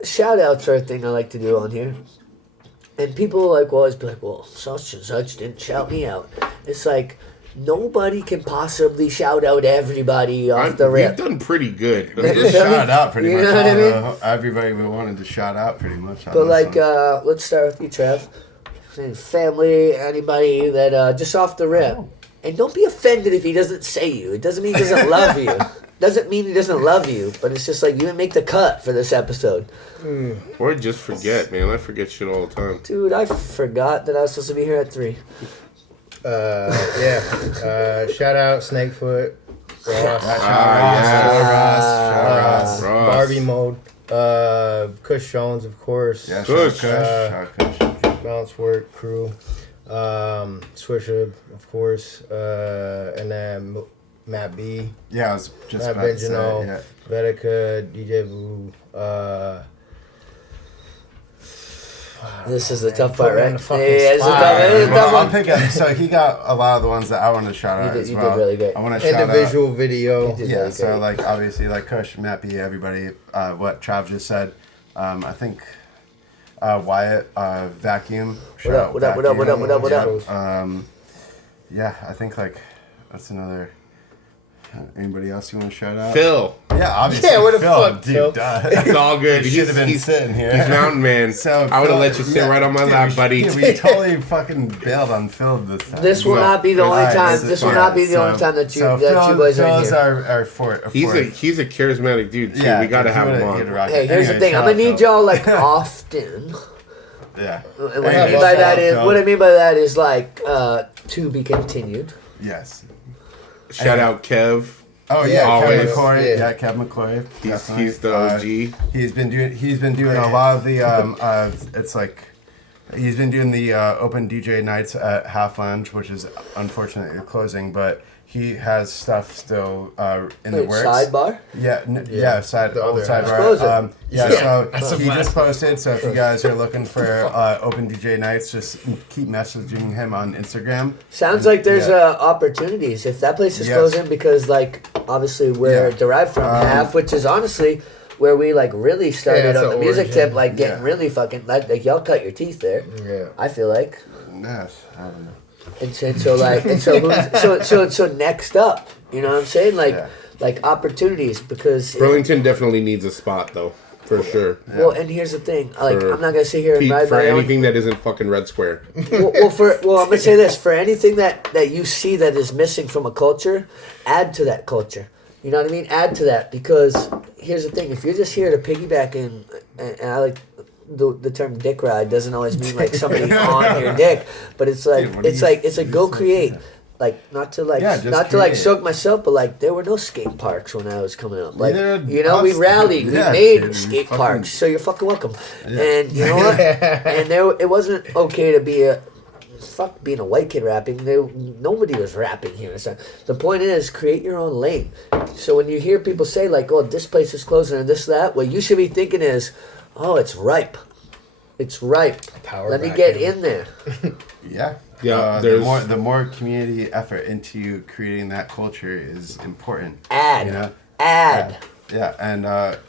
shout outs are a thing I like to do on here. And people will always be like, well, such and such didn't shout me out. It's like, nobody can possibly shout out everybody off the We've rip. done pretty good. We just shouted out pretty You much know what I mean? everybody we wanted to shout out pretty much. on But this like, one. let's start with you, Trev. Family, anybody that just off the rip. And don't be offended if he doesn't say you. It doesn't mean he doesn't love you. Doesn't mean he doesn't love you. But it's just like, you didn't make the cut for this episode. Or just forget, man. I forget shit all the time. Dude, I forgot that I was supposed to be here at 3. Shout out Snakefoot, Ross, Ross. Barbie Mode, Kush Jones, of course, Yeah, Kush. shout Kush. Balance Work Crew, Swisher, of course, and then Matt B, Yeah, I was just Matt about to say, Benjano, yeah. Vetica, DJ Vu, This is the tough part, put me on right? the fucking It's a spot. tough, it's a tough Well, I'll one. pick up. So he got a lot of the ones that I wanted to shout out You as did well. really good. I want to shout out. individual video. You did Yeah, really so good. like obviously like Kush, Matt B, everybody, what Trav just said. I think Wyatt, Vacuum. What up, what up, what up, what up, what up, what up? Yeah, I think like that's another. Anybody else you want to shout out? Phil. Yeah, obviously. Yeah, what the Phil, fuck, dude? Phil? Duh. It's all good. You should have been sitting here. He's mountain man. So I would Phil- have let you sit yeah, right on my dude, lap, buddy. We totally fucking bailed on Phil this time. This will not be the only Alright, time. this This is will fine. not be the only time that you so that you boys are in Phil's here. our He's a charismatic dude too. Yeah, we gotta dude, have he him would- he'd on. rock Hey, it. here's the Anyway, thing. I'm shout gonna out need Phil. y'all like often. Yeah. And what I Yeah, mean by that Phil. is what I mean by that is like to be continued. Yes. Shout out Kev. Oh Yeah, yeah, always. Kevin McCoy. Yeah. Yeah, Kevin McCoy. definitely. He's the OG. He's been doing a lot of the it's like he's been doing the open DJ nights at Half Lounge, which is unfortunately closing, but he has stuff still in the Wait, works. sidebar. Yeah, The old other sidebar. half. So he just posted. So if you guys are looking for open DJ nights, just keep messaging him on Instagram. Sounds like there's Yeah. Opportunities. If that place is Yes. closing, because like obviously we're Yeah. derived from half, which is honestly where we like really started that's on the the music origin. tip, like getting Yeah. really fucking like y'all cut your teeth there. Yeah. I feel like. Yes, I don't know. And so like so next up, you know what I'm saying? Like Yeah. like opportunities because Burlington definitely needs a spot though, for sure. well, and here's the thing. Like For I'm not gonna sit here and ride For my own. anything that isn't fucking Red Square. Well, I'm gonna say this: for anything that you see that is missing from a culture, add to that culture. You know what I mean? Add to that, because here's the thing: if you're just here to piggyback in, and I like the term "dick ride" doesn't always mean like somebody on your dick, but it's like Dude, what do it's you- like it's a go create. Like not to like Yeah, just not to like create. soak myself, but like there were no skate parks when I was coming up. Like Neither you know, we us, rallied, yeah, we made dude, we skate fucking- parks, so you're fucking welcome. And you know what? And it wasn't okay to be a fuck being a white kid rapping. Nobody was rapping here. So the point is, create your own lane. So when you hear people say like, "Oh, this place is closing," and this that, what you should be thinking is, "Oh, it's ripe. It's ripe. Power Let me back get in. in there." Yeah. Yeah, The more community effort into creating that culture is important. Add. You know? Add. Yeah, and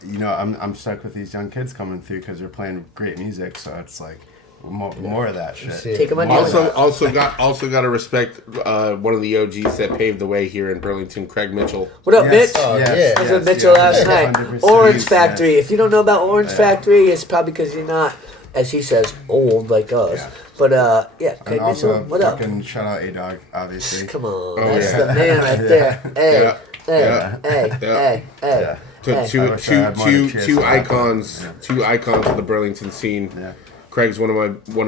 you know, I'm stuck with these young kids coming through because they're playing great music, so it's like more of that shit. See. Take them on Also got to respect one of the OGs that paved the way here in Burlington, Craig Mitchell. What up, Yes, Mitch? Oh, yes, yeah. I was yes, with Mitchell yes, last night. 100%. Orange Yes. Factory. If you don't know about Orange Factory, it's probably because you're not, as he says, old like us. Yeah. But yeah, And Craig also, Mitchell, what up? fucking shout out A-Dog, obviously. Come on, Oh, that's yeah. the man right there. Hey, Yeah. hey, Yeah. hey, Yeah. hey, hey. Yeah. Two Hey. I wish I had more to cheers two for that, icons, but, yeah. two icons of the Burlington scene. Yeah. Craig's one of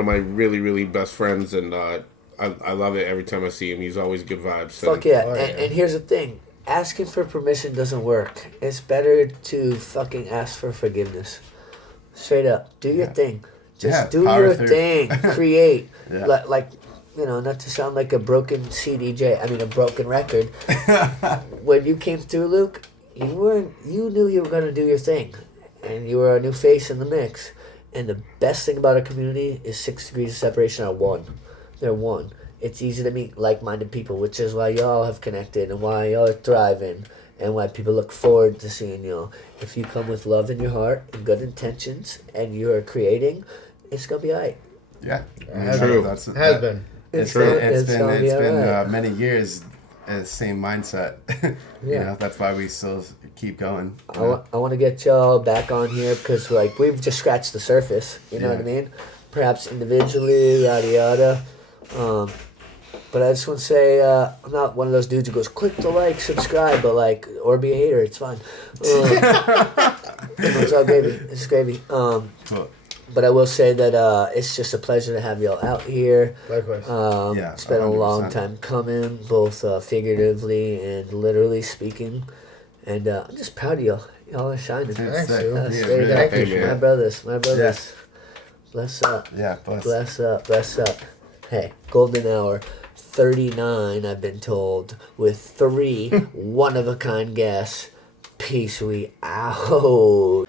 my really really best friends, and I love it every time I see him. He's always good vibes. Fuck yeah. Oh, yeah. And here's the thing. Asking for permission doesn't work. It's better to fucking ask for forgiveness. Straight up. Do your thing. Just Yeah, do power your through. thing. Create. Yeah. Like, you know, not to sound like a broken a broken record. When you came through, Luke, you knew you were going to do your thing. And you were a new face in the mix. And the best thing about our community is 6 degrees of separation are one. They're one. It's easy to meet like-minded people, which is why y'all have connected and why y'all are thriving and why people look forward to seeing y'all. If you come with love in your heart and good intentions and you're creating, it's going to be all right. Yeah. True. That's, Has been. It's True. been many years, same mindset. You Yeah. know, that's why we still keep going. I want to get y'all back on here because like we've just scratched the surface. You know what I Yeah. mean? Perhaps individually, yada yada. But I just want to say I'm not one of those dudes who goes click the like, subscribe, but like or be a hater. It's fine. It's all gravy. It's gravy. Cool. But I will say that it's just a pleasure to have y'all out here. Likewise. Yeah, It's been a long 100%. time coming, both figuratively and literally speaking. And I'm just proud of y'all. Y'all are shining. It's Thanks, sick. dude. Yeah, That's it's very really nice. Hey, man. My brothers. Bless up. Yeah, bless. Bless up. Hey, golden hour 39, I've been told, with 3 one-of-a-kind guests. Peace, we out.